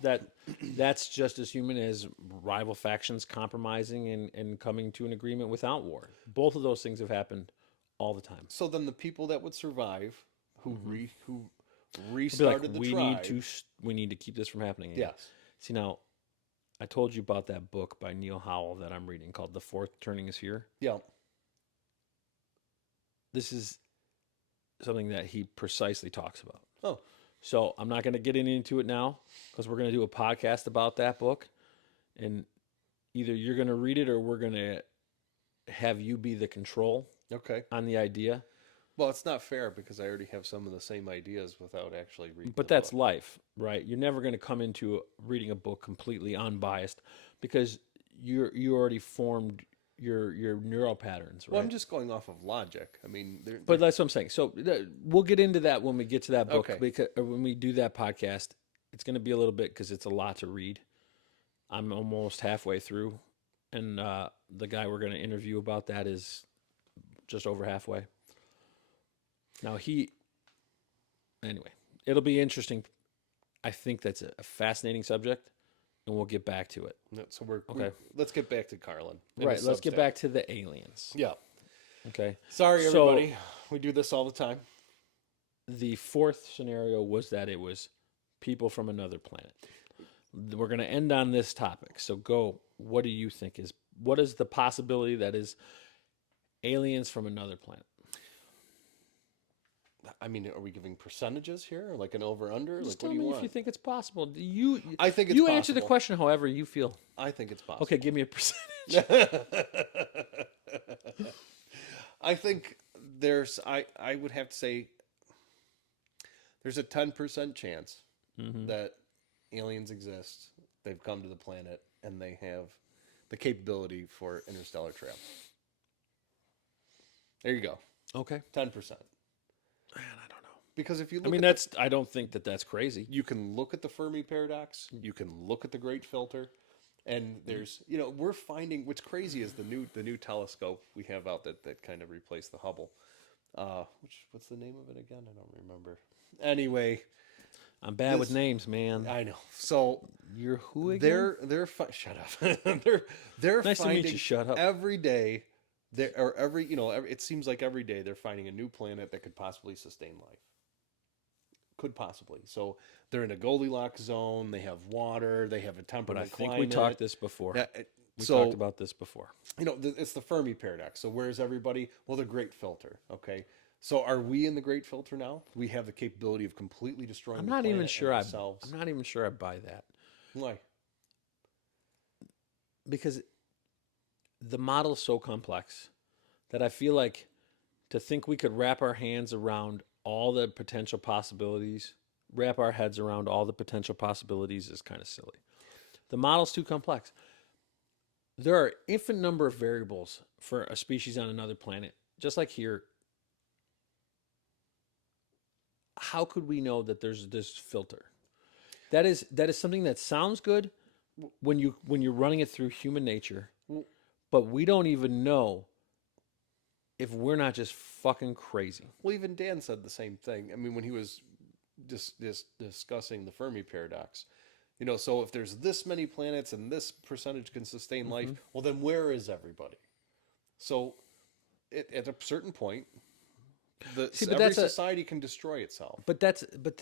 that's just as human as rival factions compromising and coming to an agreement without war. Both of those things have happened all the time. So then the people that would survive, who who Be like, restarted the we tribe, we need to keep this from happening again. yes, See, now, I told you about that book by Neil Howell that I'm reading called The Fourth Turning is Here. yeah, This is something that he precisely talks about. oh, So I'm not going to get into it now because we're going to do a podcast about that book. And either you're going to read it or we're going to have you be the control okay. on the idea. Well, it's not fair because I already have some of the same ideas without actually reading. But the that's book. life, right? You're never going to come into reading a book completely unbiased because you already formed your neural patterns, right? Well, I'm just going off of logic. I mean, But that's what I'm saying. So we'll get into that when we get to that book. Okay. Because or when we do that podcast, it's going to be a little bit because it's a lot to read. I'm almost halfway through, and the guy we're going to interview about that is just over halfway. Now anyway, it'll be interesting. I think that's a fascinating subject, and we'll get back to it. No, so Okay. let's get back to Carlin. and Right. his Let's get Substack. back to the aliens. Yeah. Okay. Sorry, So- everybody. We do this all the time. The fourth scenario was that it was people from another planet. We're going to end on this topic. So go. What do you think what is the possibility that is aliens from another planet? I mean, are we giving percentages here, like an over under? Just Like, tell what do you me want? if you think it's possible. You I think it's you answer the possible. question however you feel. I think it's possible. Okay, give me a percentage. I think there's. I would have to say there's a 10% chance that aliens exist. They've come to the planet and they have the capability for interstellar travel. There you go. Okay. 10%. Man, I don't know. Because if you look I mean, I don't think that's crazy. you can look at the Fermi paradox, you can look at the Great Filter, and there's we're finding what's crazy is the new telescope we have out that kind of replaced the Hubble. What's the name of it again? I don't remember. Anyway, I'm bad with names, man. I know. So You're who again? shut up. they're Nice to meet finding you, shut up. every day. It seems like every day they're finding a new planet that could possibly sustain life. Could possibly. So they're in a Goldilocks zone. They have water. They have a But temperate I think climate. we talked this before. We so talked about this before. it's the Fermi paradox. So where's everybody? Well, the Great Filter. Okay. So are we in the Great Filter now? We have the capability of completely destroying. I'm the not even planet sure and ourselves. I'm not even sure I buy that. Why? Because the model is so complex that I feel like to think we could wrap our hands around all the potential possibilities, wrap our heads around all the potential possibilities is kind of silly. The model's too complex. There are infinite number of variables for a species on another planet. Just like here, how could we know that there's this filter? That is something that sounds good when you're running it through human nature, but we don't even know if we're not just fucking crazy. Well, even Dan said the same thing. I mean, when he was just discussing the Fermi paradox, so if there's this many planets and this percentage can sustain life, well, then where is everybody? So, at a certain point, every society can destroy itself. But the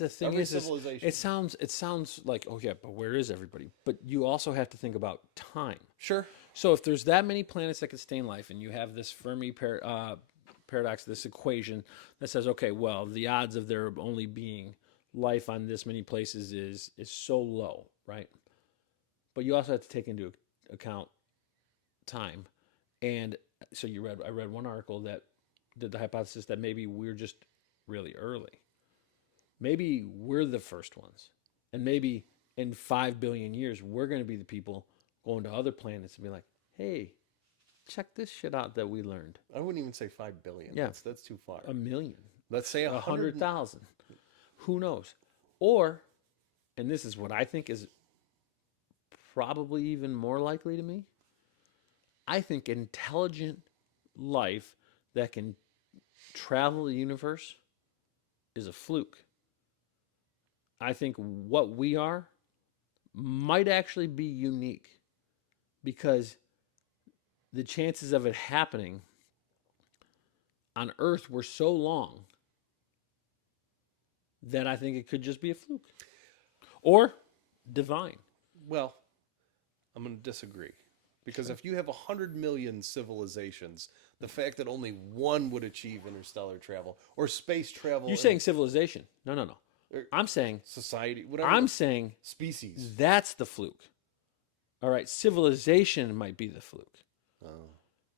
thing Every is civilization. it sounds like, oh yeah, but where is everybody? But you also have to think about time. Sure. So if there's that many planets that can sustain life, and you have this Fermi paradox, this equation that says, okay, well, the odds of there only being life on this many places is so low, right? But you also have to take into account time. And so I read one article that did the hypothesis that maybe we're just really early. Maybe we're the first ones. And maybe in 5 billion years, we're going to be the people going to other planets and be like, hey, check this shit out that we learned. I wouldn't even say 5 billion. Yeah. That's too far. 1 million. Let's say 100,000. Who knows? Or, and this is what I think is probably even more likely to me, I think intelligent life that can travel the universe is a fluke. I think what we are might actually be unique because the chances of it happening on Earth were so long that I think it could just be a fluke or divine. Well, I'm going to disagree. Because if you have 100 million civilizations, the fact that only one would achieve interstellar travel or space travel. You're saying civilization. No. I'm saying society, whatever. I'm saying species. that's the fluke. All right, civilization might be the fluke. Oh.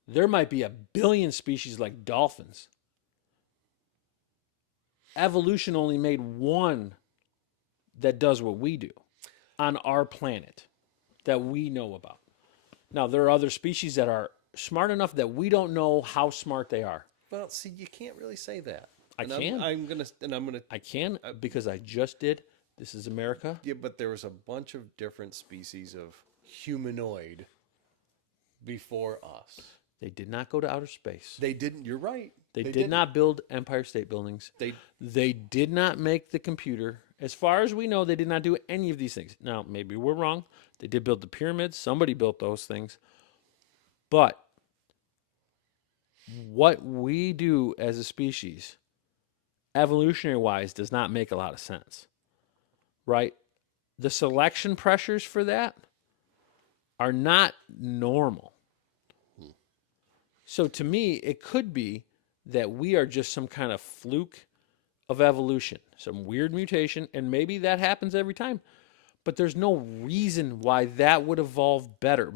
There might be 1 billion species like dolphins. Evolution only made one that does what we do on our planet that we know about. Now, there are other species that are smart enough that we don't know how smart they are. Well, see, you can't really say that. I And can. I'm gonna. I can because I just did. This is America. Yeah, but there was a bunch of different species of humanoid before us. They did not go to outer space. They didn't. You're right. They did didn't. not build Empire State Buildings. They did not make the computer. As far as we know, they did not do any of these things. Now, maybe we're wrong. They did build the pyramids. Somebody built those things. But what we do as a species, evolutionary-wise, does not make a lot of sense, right? The selection pressures for that are not normal. So to me, it could be that we are just some kind of fluke of evolution, some weird mutation, and maybe that happens every time. But there's no reason why that would evolve better.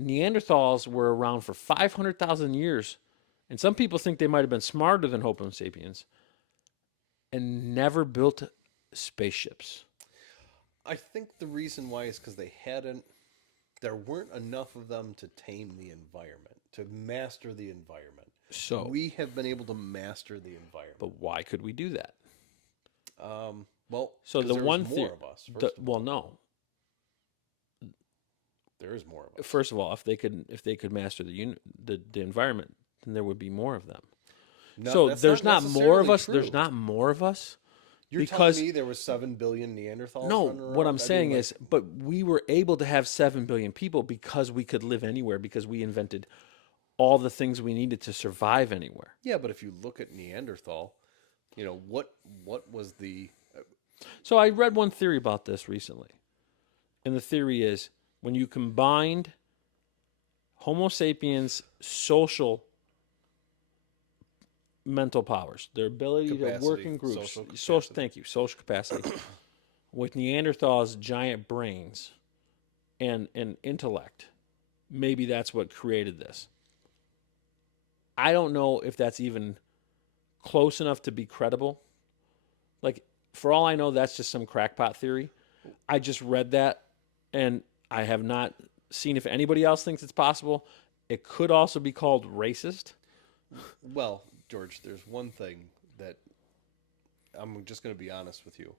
Neanderthals were around for 500,000 years, and some people think they might have been smarter than Homo sapiens and never built spaceships. I think the reason why is because there weren't enough of them to tame the environment, to master the environment. So We have been able to master the environment. but why could we do that? Well, So 'cause the there one was thing, more of us. First of all. well, no. There is more of us. First of all, if they could master the environment, then there would be more of them. No, So that's there's not more of necessarily us. There's true. not more of us. You're because telling me there was 7 billion Neanderthals? no, running what around? I'm saying is, but we were able to have 7 billion people because we could live anywhere because we invented all the things we needed to survive anywhere. yeah. But if you look at Neanderthal, what was the So I read one theory about this recently. And the theory is when you combined Homo sapiens' social mental powers, their ability to work Capacity, in groups, social social, capacity. thank you, social capacity, with Neanderthals' giant brains and intellect, maybe that's what created this. I don't know if that's even close enough to be credible. Like, for all I know, that's just some crackpot theory. I just read that, and I have not seen if anybody else thinks it's possible. It could also be called racist. Well, George, there's one thing that I'm just going to be honest with you.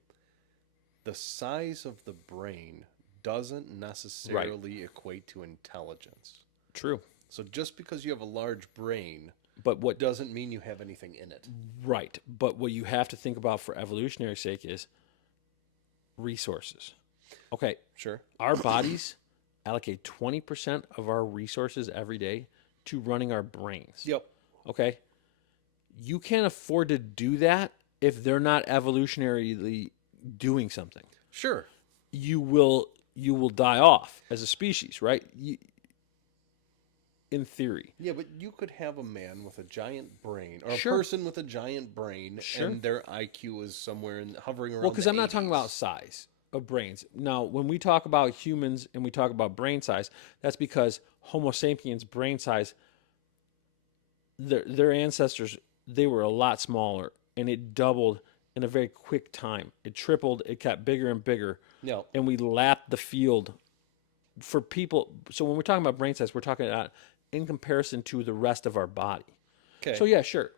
The size of the brain doesn't necessarily equate to intelligence. True. So just because you have a large brain But what doesn't mean you have anything in it. right. But what you have to think about for evolutionary sake is resources. Okay, Sure. our bodies allocate 20% of our resources every day to running our brains. Yep. Okay? You can't afford to do that if they're not evolutionarily doing something. Sure. You will die off as a species, right? In theory. Yeah, but you could have a man with a giant brain or a Sure. person with a giant brain Sure. and their IQ is somewhere hovering around Well, because the I'm not talking 80s. about size of brains. Now, when we talk about humans and we talk about brain size, that's because Homo sapiens' brain size, their ancestors, they were a lot smaller, and it doubled in a very quick time. It tripled, it got bigger and bigger, No. and we lapped the field for people. So when we're talking about brain size, we're talking about in comparison to the rest of our body. Okay. So yeah, sure.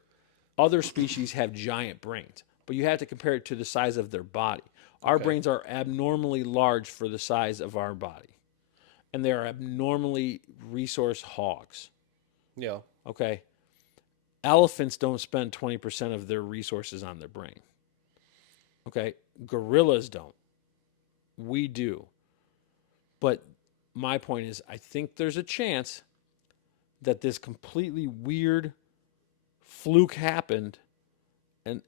Other species have giant brains, but you have to compare it to the size of their body. Our brains are abnormally large for the size of our body. And they are abnormally resource hogs. Yeah. Okay? Elephants don't spend 20% of their resources on their brain. Okay? Gorillas don't. We do. But my point is, I think there's a chance that this completely weird fluke happened and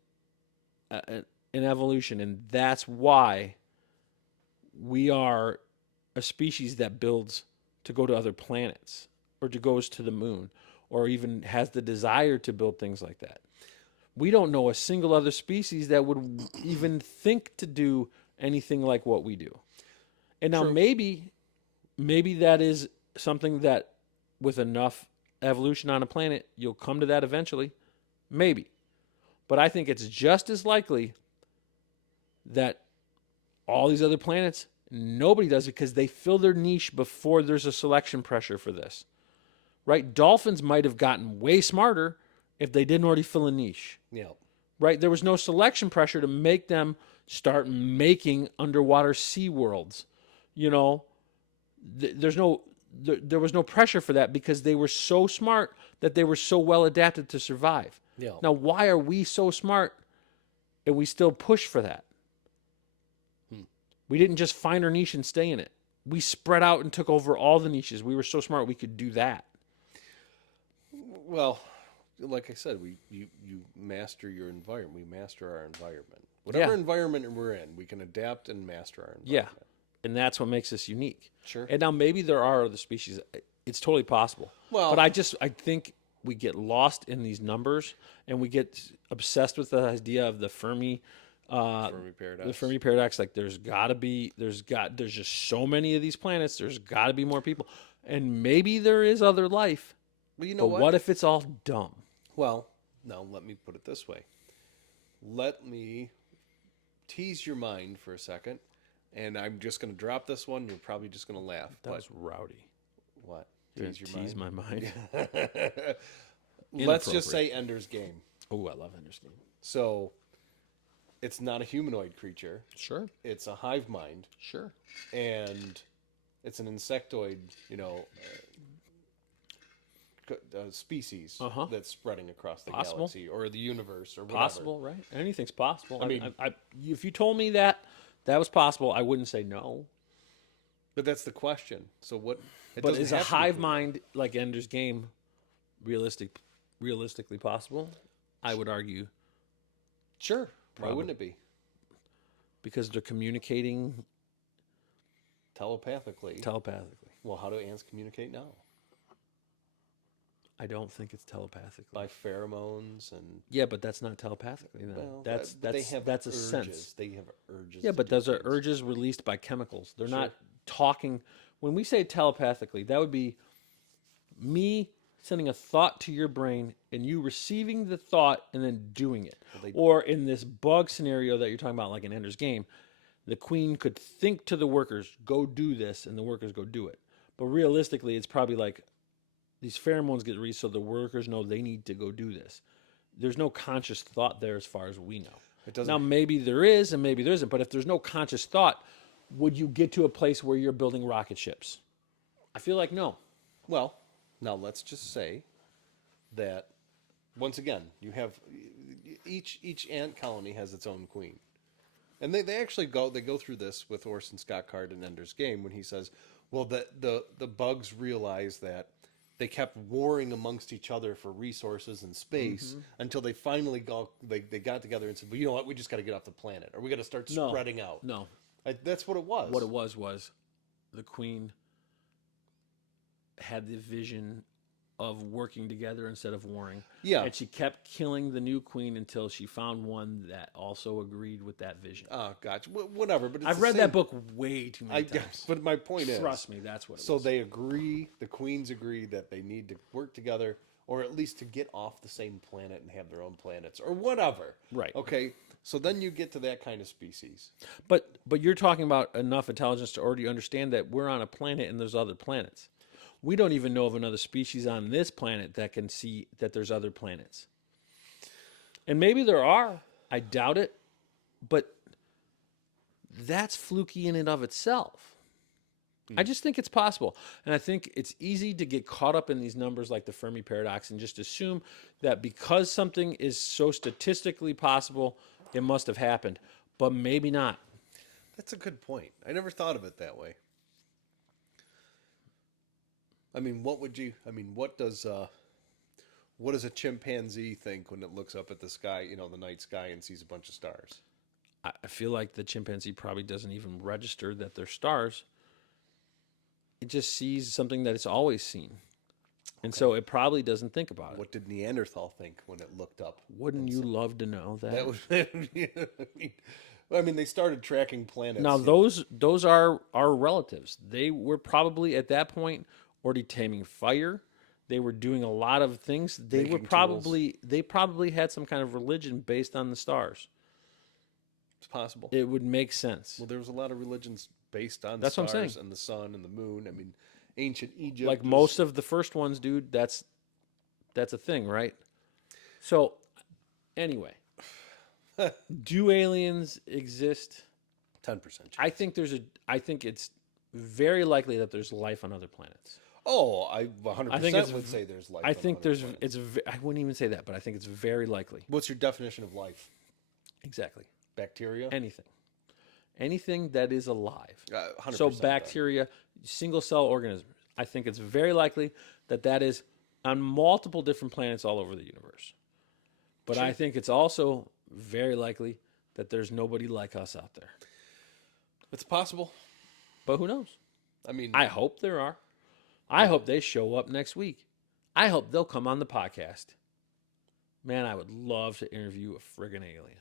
in evolution, and that's why we are a species that builds to go to other planets or to goes to the moon or even has the desire to build things like that. We don't know a single other species that would even think to do anything like what we do. And now maybe that is something that with enough evolution on a planet, you'll come to that eventually. Maybe. But I think it's just as likely that all these other planets, nobody does it because they fill their niche before there's a selection pressure for this. Right? Dolphins might have gotten way smarter if they didn't already fill a niche. Yeah. Right? There was no selection pressure to make them start making underwater sea worlds. You know, there's no there was no pressure for that because they were so smart that they were so well adapted to survive. Yeah. Now, why are we so smart and we still push for that? We didn't just find our niche and stay in it. We spread out and took over all the niches. We were so smart we could do that. Well, like I said, you master your environment. We master our environment. Whatever Yeah. environment we're in, we can adapt and master our Yeah. environment. And that's what makes us unique. Sure. And now maybe there are other species. It's totally possible. Well- but I think we get lost in these numbers and we get obsessed with the idea of the Fermi Paradox. the Fermi paradox. Like there's just so many of these planets. There's got to be more people. And maybe there is other life. Well, you know But what if it's all dumb? Well, now let me put it this way. Let me tease your mind for a second, and I'm just going to drop this one. You're probably just going to laugh. That but was rowdy. what? Tease my mind. Let's just say Ender's Game. Oh, I love Ender's Game. So it's not a humanoid creature. Sure, It's a hive mind, sure. and it's an insectoid, species Uh-huh. that's spreading across the Possible. galaxy or the universe or whatever. Possible, right? Anything's possible. I mean- mean, if you told me that was possible, I wouldn't say no. But that's the question. So what? It But doesn't is a have to be hive humanoid. mind like Ender's Game realistically possible? I would argue Sure. Why Probably. wouldn't it be? because they're communicating Telepathically. telepathically. Well, how do ants communicate now? I don't think it's telepathically. By pheromones and Yeah, but that's not telepathically. No. well, that's but they have that's a urges. sense. They have urges. Yeah, to but do those are things. urges released by chemicals. They're Sure. not talking. When we say telepathically, that would be me sending a thought to your brain and you receiving the thought and then doing it. Or in this bug scenario that you're talking about, like in Ender's Game, the queen could think to the workers, go do this, and the workers go do it. But realistically, it's probably like these pheromones get released so the workers know they need to go do this. There's no conscious thought there as far as we know. It doesn't. Now, maybe there is and maybe there isn't, but if there's no conscious thought, would you get to a place where you're building rocket ships? I feel like no. Well, now let's just say that once again, you have each ant colony has its own queen. And they actually go through this with Orson Scott Card in Ender's Game when he says, well, the bugs realize that they kept warring amongst each other for resources and space until they finally they got together and said, well, you know what, we just got to get off the planet or we got to start No. spreading out. No. That's what it was. What it was the queen had the vision of working together instead of warring. Yeah. And she kept killing the new queen until she found one that also agreed with that vision. Oh, gotcha. Whatever. But it's I've the read same- that book way too many times. But my point is, Trust me, that's what it so was. they agree. The queens agree that they need to work together, or at least to get off the same planet and have their own planets, or whatever. Right. Okay. So then you get to that kind of species. But you're talking about enough intelligence to already understand that we're on a planet and there's other planets. We don't even know of another species on this planet that can see that there's other planets. And maybe there are. I doubt it. But that's fluky in and of itself. I just think it's possible. And I think it's easy to get caught up in these numbers like the Fermi paradox and just assume that because something is so statistically possible, it must have happened. But maybe not. That's a good point. I never thought of it that way. I mean, what does a chimpanzee think when it looks up at the sky, the night sky, and sees a bunch of stars? I feel like the chimpanzee probably doesn't even register that they're stars. It just sees something that it's always seen. And so it probably doesn't think about it. What did Neanderthal think when it looked up? Wouldn't you love to know that? That was. I mean, they started tracking planets. Now those are our relatives. They were probably at that point already taming fire. They were doing a lot of things. They Making probably had some kind of religion based on the stars. It's possible. It would make sense. Well, there was a lot of religions based on That's what I'm stars saying. and the sun and the moon. I mean, ancient Egypt. Like was- most of the first ones, dude, that's a thing, right? So anyway, do aliens exist? 10%. I think it's very likely that there's life on other planets. Oh, I 100% I think it's would say there's life. I on think other there's planets. I wouldn't even say that, but I think it's very likely. What's your definition of life? Exactly. Bacteria? Anything that is alive. 100% So done. bacteria, single cell organisms. I think it's very likely that is on multiple different planets all over the universe. But I think it's also very likely that there's nobody like us out there. It's possible. But who knows? I mean, I hope there are. I hope they show up next week. I hope they'll come on the podcast. Man, I would love to interview a friggin' alien.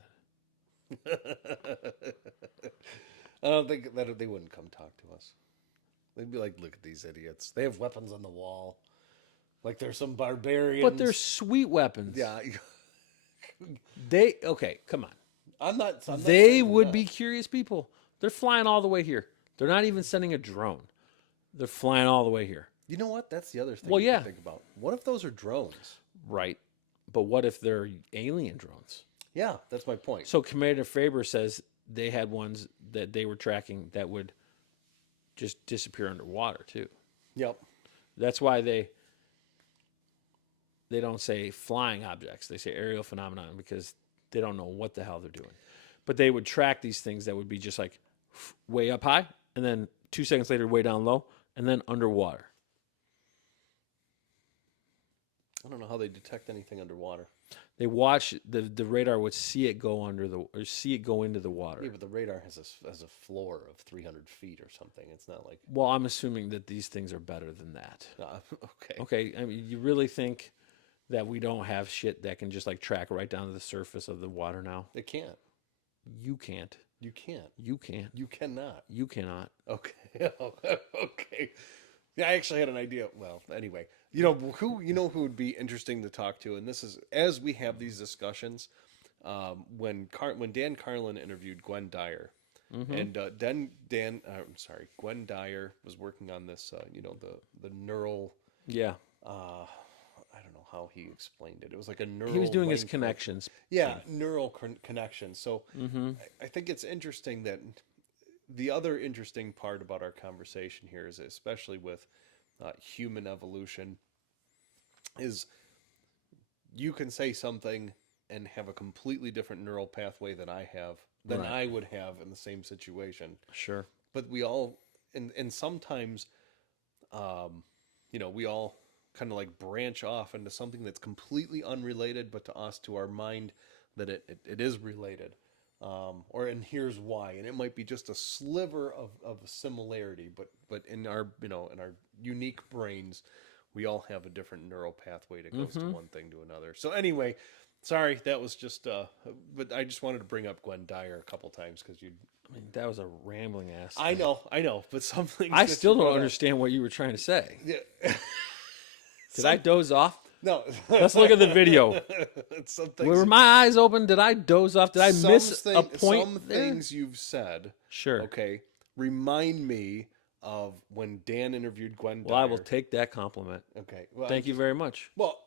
I don't think that they wouldn't come talk to us. They'd be like, look at these idiots. They have weapons on the wall. Like they're some barbarians. But they're sweet weapons. Yeah. Okay, come on. I'm not They saying they're would not. be curious people. They're flying all the way here. They're not even sending a drone. They're flying all the way here. You know what? That's the other thing Well, you yeah. can think about. What if those are drones? Right. But what if they're alien drones? Yeah, that's my point. So Commander Faber says they had ones that they were tracking that would just disappear underwater too. Yep. That's why they don't say flying objects. They say aerial phenomenon because they don't know what the hell they're doing. But they would track these things that would be just like way up high and then 2 seconds later way down low and then underwater. I don't know how they detect anything underwater. They watch the radar would see it go see it go into the water. Yeah, but the radar has a floor of 300 feet or something. It's not like Well, I'm assuming that these things are better than that. okay. Okay, I mean, you really think that we don't have shit that can just like track right down to the surface of the water now? It can't. You can't. You can't. You can't. You cannot. You cannot. Okay. Okay. Yeah, I actually had an idea. Well, anyway, you know who would be interesting to talk to, and this is as we have these discussions. When Dan Carlin interviewed Gwen Dyer, and Gwen Dyer was working on this. The neural. Yeah. I don't know how he explained it. It was like a neural. He was doing his link of- connections. Yeah, neural connection. So I think it's interesting that the other interesting part about our conversation here is, especially with human evolution, is you can say something and have a completely different neural pathway than Right. I would have in the same situation. Sure. But we all, and sometimes, we all kind of like branch off into something that's completely unrelated, but to us, to our mind, that it is related. And here's why, and it might be just a sliver of a similarity, but in our in our unique brains, we all have a different neural pathway that goes to one thing to another. So anyway, sorry, that was just but I just wanted to bring up Gwen Dyer a couple times because you. I mean, that was a rambling ass. I know, but some things I that still you don't brought up- understand what you were trying to say. Yeah. Did I doze off? No. Let's look at the video. Some things, Were my eyes open? Did I doze off? Did I miss a point Some there? things you've said, Sure. okay, remind me of when Dan interviewed Gwen Dyer. Well, I will take that compliment. Okay. Well, Thank you very much. Well,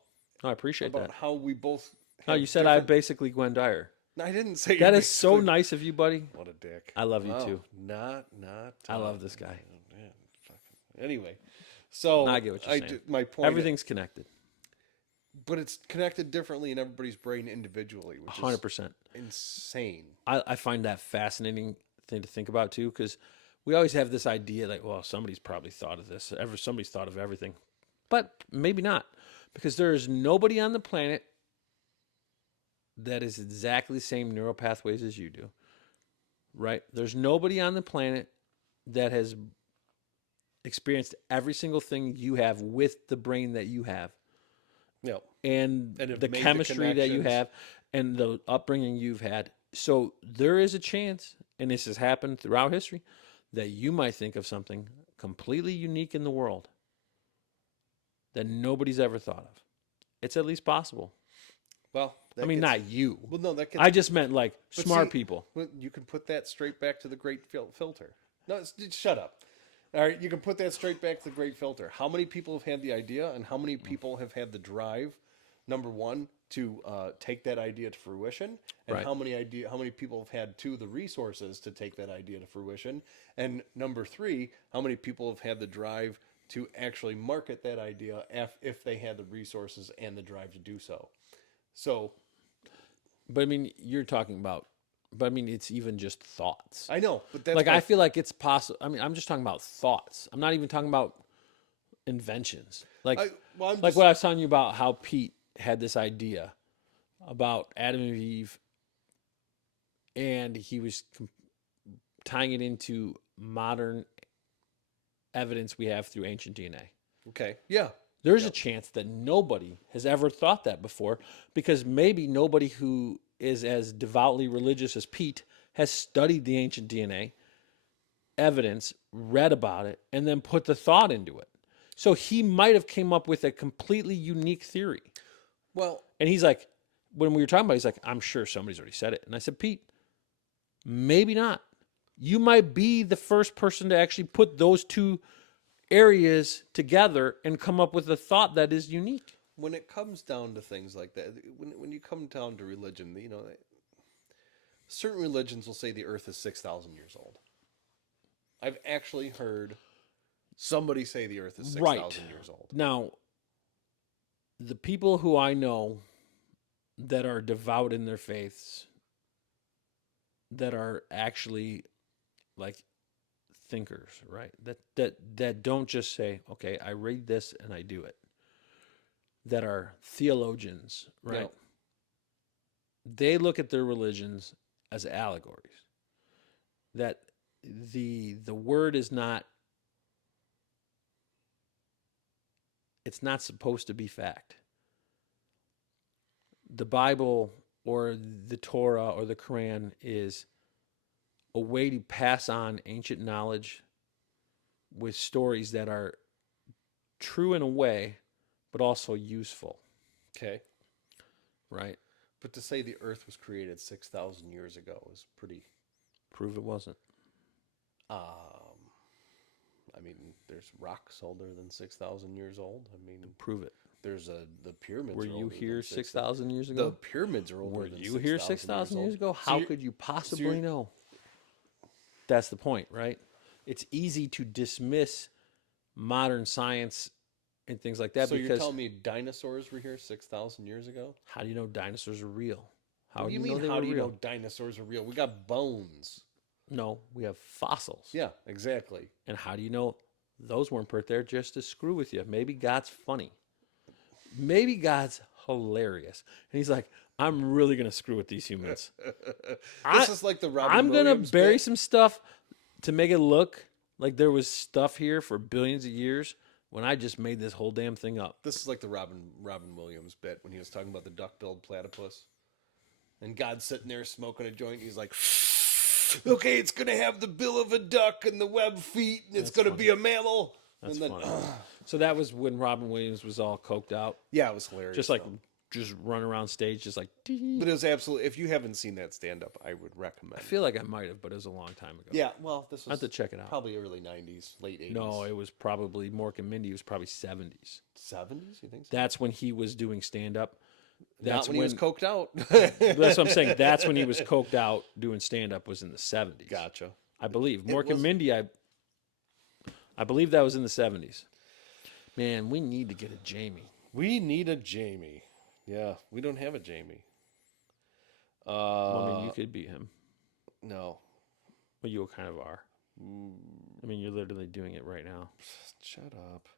No, I appreciate about that. how we both. No, have you said I different- basically Gwen Dyer. I didn't say That you is so basically- nice of you, buddy. What a dick. I love you Wow. too. Not. I love this guy. Yeah, fucking- Anyway, so I get what you're saying. my point. Everything's connected. But it's connected differently in everybody's brain individually, which 100%. is insane. I find that fascinating thing to think about too, because we always have this idea like, well, somebody's probably thought of this. Somebody's thought of everything. But maybe not. Because there is nobody on the planet that is exactly the same neural pathways as you do. Right? There's nobody on the planet that has experienced every single thing you have with the brain that you have. Yeah. And And have the made the chemistry that you connections. have and the upbringing you've had. So there is a chance, and this has happened throughout history, that you might think of something completely unique in the world that nobody's ever thought of. It's at least possible. Well, I mean, not you. Well, no, that gets. I just meant like But smart see, people. Well, you can put that straight back to the great filter. No, shut up. All right, you can put that straight back to the great filter. How many people have had the idea, and how many people have had the drive? Number one, to take that idea to fruition, and Right. how many people have had the resources to take that idea to fruition, and number three, how many people have had the drive to actually market that idea if they had the resources and the drive to do so. So But I mean, you're talking about. But I mean, it's even just thoughts. I know, but that's Like my- I feel like it's possible. I mean, I'm just talking about thoughts. I'm not even talking about inventions. Like I'm like just- what I was telling you about how Pete had this idea about Adam and Eve, and he was tying it into modern evidence we have through ancient DNA. okay, yeah, There's a chance that nobody has ever thought that before, because maybe nobody who is as devoutly religious as Pete has studied the ancient DNA evidence, read about it, and then put the thought into it. So he might have came up with a completely unique theory. well, And he's like, when we were talking about it, he's like, I'm sure somebody's already said it. And I said, Pete, maybe not. You might be the first person to actually put those two areas together and come up with a thought that is unique. when it comes down to things like that, when you come down to religion, certain religions will say the Earth is 6,000 years old. I've actually heard somebody say the Earth is 6,000 years old. Now, the people who I know that are devout in their faiths, that are actually like thinkers, right? That don't just say, okay, I read this and I do it. That are theologians, right? Yeah. They look at their religions as allegories. That the word is not, it's not supposed to be fact. The Bible or the Torah or the Quran is a way to pass on ancient knowledge with stories that are true in a way, but also useful, Okay. right? But to say the Earth was created 6,000 years ago is pretty. Prove it wasn't. I mean, there's rocks older than 6,000 years old. I mean, Prove it. there's the pyramids. Were are you older here than 6,000 years The ago? pyramids are older Were than you here 6,000 years old. ago? So How you're- could you possibly you're- know? That's the point, right? It's easy to dismiss modern science and things like that So you're because telling me dinosaurs were here 6,000 years ago? how do you know dinosaurs are real? How What do you mean? they How were do you real? know dinosaurs are real? We got bones. No, we have fossils. Yeah, exactly. And how do you know those weren't put there just to screw with you? Maybe God's funny. Maybe God's hilarious. And he's like, I'm really going to screw with these humans. This is like the Robin I'm going to Williams bury bit. some stuff to make it look like there was stuff here for billions of years when I just made this whole damn thing up. This is like the Robin Williams bit when he was talking about the duck-billed platypus. And God's sitting there smoking a joint. And he's like, okay, it's going to have the bill of a duck and the web feet, and it's going to be a mammal. That's and then, funny. So that was when Robin Williams was all coked out, yeah, it was hilarious. just like though. just run around stage, just like. But it was absolutely. If you haven't seen that stand-up, I would recommend. I feel like I might have, but it was a long time ago. Yeah, well, this I have was to check it out. probably early '90s, late '80s. No, it was probably Mork and Mindy. It was probably 70s. '70s. You think so? That's when he was doing stand up. Not when he was coked out. That's what I'm saying. That's when he was coked out doing stand up, was in the 70s. Gotcha. I believe. Mork was- and Mindy, I believe that was in the 70s. Man, we need to get a Jamie. We need a Jamie. Yeah, we don't have a Jamie. Well, I mean, you could be him. No. Well, you kind of are. I mean, you're literally doing it right now. Shut up.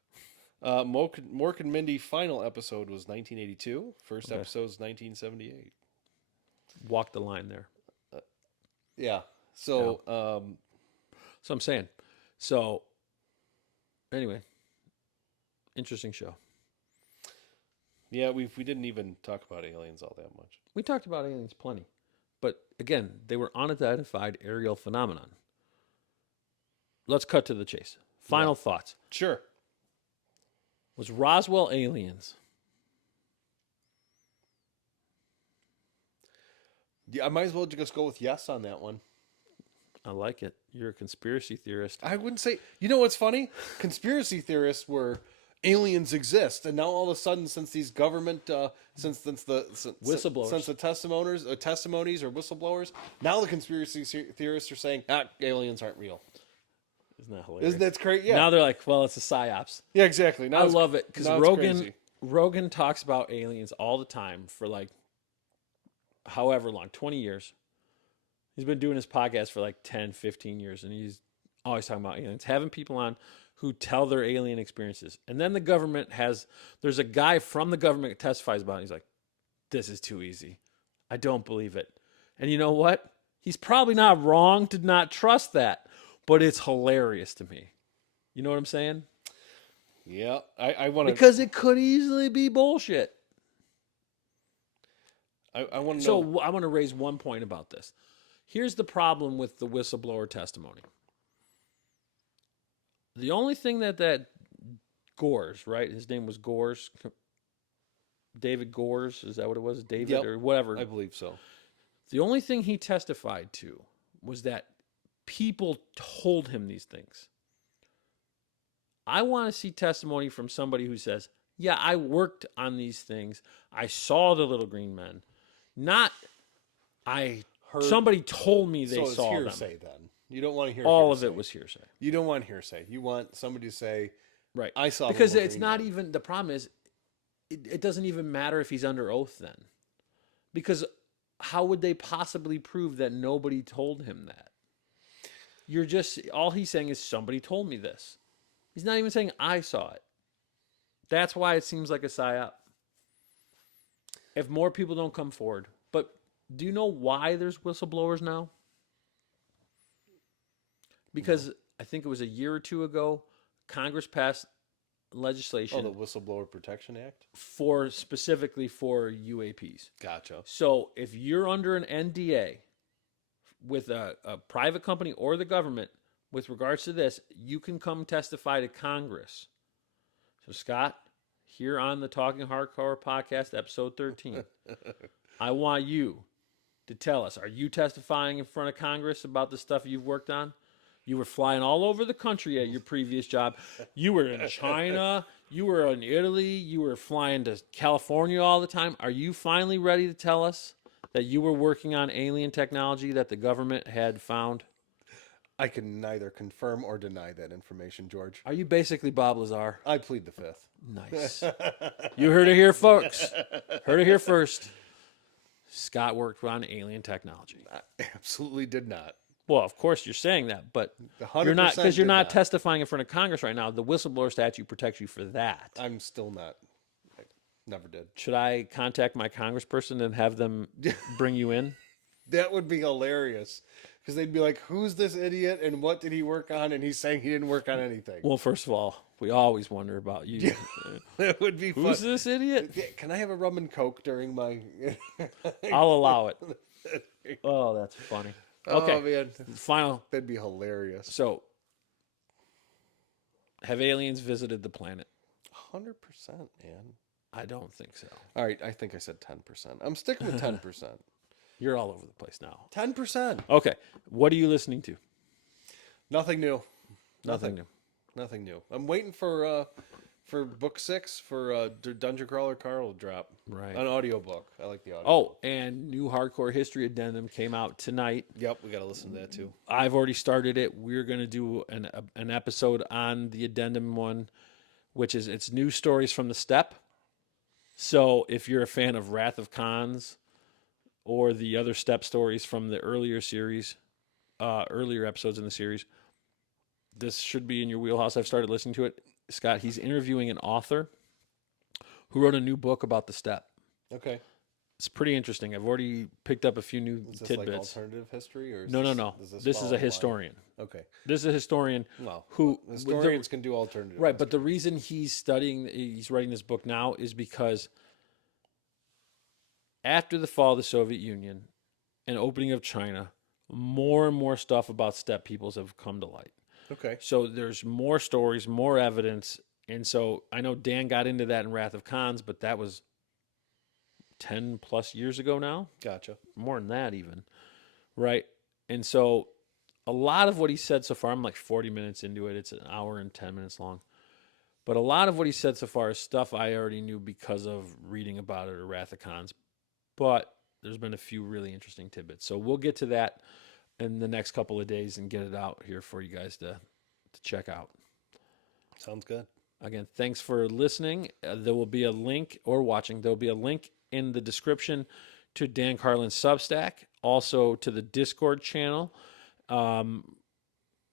Mork and Mindy final episode was 1982. First episode was 1978. Walk the line there. Yeah. So, So I'm saying. So, anyway, interesting show. yeah, we didn't even talk about aliens all that much. We talked about aliens plenty. But again, they were unidentified aerial phenomenon. Let's cut to the chase. Final thoughts. Sure. Was Roswell aliens? Yeah, I might as well just go with yes on that one. I like it. You're a conspiracy theorist. I wouldn't say. You know what's funny? Conspiracy theorists were aliens exist, and now all of a sudden, since these government, since Whistleblowers. since the testimonies or whistleblowers, now the conspiracy theorists are saying, aliens aren't real. Isn't that hilarious? Isn't that great? Yeah, Now they're like, well, it's a psyops. yeah, exactly. Now I love it because now it's Rogan crazy. Rogan talks about aliens all the time for like however long, 20 years. He's been doing his podcast for like 10, 15 years, and he's always talking about aliens, having people on who tell their alien experiences. And then the government there's a guy from the government that testifies about it. He's like, this is too easy. I don't believe it. And you know what? He's probably not wrong to not trust that, but it's hilarious to me. You know what I'm saying? Yeah, I want to. Because it could easily be bullshit. I want to know. So I want to raise one point about this. Here's the problem with the whistleblower testimony. The only thing that Gores, right? His name was Gores. David Gores, is that what it was? David Yep, or whatever. I believe so. The only thing he testified to was that people told him these things. I want to see testimony from somebody who says, yeah, I worked on these things. I saw the little green men. Not somebody told me they So it's saw them. hearsay then. You don't want to hear All of hearsay. it was hearsay. You don't want hearsay. You want somebody to say, Right. I saw the because little it's green not man. even the problem is it doesn't even matter if he's under oath then. Because how would they possibly prove that nobody told him that? You're just all he's saying is somebody told me this. He's not even saying I saw it. That's why it seems like a psyop. If more people don't come forward. But do you know why there's whistleblowers now? Because I think it was a year or two ago, Congress passed legislation the Whistleblower Protection Act? specifically for UAPs. Gotcha. So if you're under an NDA with a private company or the government with regards to this, you can come testify to Congress. So Scott, here on the Talking Hardcore podcast, episode 13, I want you to tell us, are you testifying in front of Congress about the stuff you've worked on? You were flying all over the country at your previous job. You were in China. You were in Italy. You were flying to California all the time. Are you finally ready to tell us that you were working on alien technology that the government had found? I can neither confirm or deny that information, George. Are you basically Bob Lazar? I plead the fifth. Nice. You heard it here, folks. Heard it here first. Scott worked on alien technology. I absolutely did not. Well, of course you're saying that, but 100% you're not because you're did not testifying in front of Congress right now. The whistleblower statute protects you for that. I'm still not. I never did. Should I contact my congressperson and have them bring you in? That would be hilarious. Because they'd be like, who's this idiot and what did he work on? And he's saying he didn't work on anything. Well, first of all, we always wonder about you. That would be fun. Who's this idiot? Yeah, can I have a rum and coke during my... I'll allow it. Oh, that's funny. Okay, Oh, man. final. That'd be hilarious. So, have aliens visited the planet? 100%, man. I don't think so. All right, I think I said 10%. I'm sticking with 10%. You're all over the place now. 10%. Okay, what are you listening to? Nothing new. Nothing new. Nothing new. I'm waiting for book 6 for Dungeon Crawler Carl to drop. Right. An audiobook. I like the audio. Oh, and new Hardcore History Addendum came out tonight. Yep, we got to listen to that too. I've already started it. We're going to do an episode on the addendum one, which is it's new stories from the steppe. So if you're a fan of Wrath of Khans or the other steppe stories from the earlier series, earlier episodes in the series, this should be in your wheelhouse. I've started listening to it. Scott, he's interviewing an author who wrote a new book about the steppe. Okay. It's pretty interesting. I've already picked up a few new Is this tidbits. like alternative history or is No. does This is follow a the line? historian. Okay. This is a historian Well, who historians can do alternative. right, but the reason he's writing this book now is because after the fall of the Soviet Union and opening of China, more and more stuff about steppe peoples have come to light. Okay. So there's more stories, more evidence, and so I know Dan got into that in Wrath of Khans, but that was 10 plus years ago now. Gotcha. More than that even, right? And so a lot of what he said so far, I'm like 40 minutes into it. It's an hour and 10 minutes long. But a lot of what he said so far is stuff I already knew because of reading about it or Wrath of Khans. But there's been a few really interesting tidbits. So we'll get to that in the next couple of days and get it out here for you guys to check out. Sounds good. Again, thanks for listening. There will be a link, or watching, there will be a link in the description to Dan Carlin's Substack, also to the Discord channel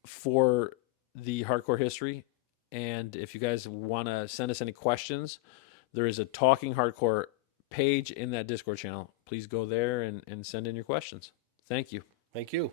for the Hardcore History. And if you guys want to send us any questions, there is a Talking Hardcore page in that Discord channel. Please go there and send in your questions. Thank you. Thank you.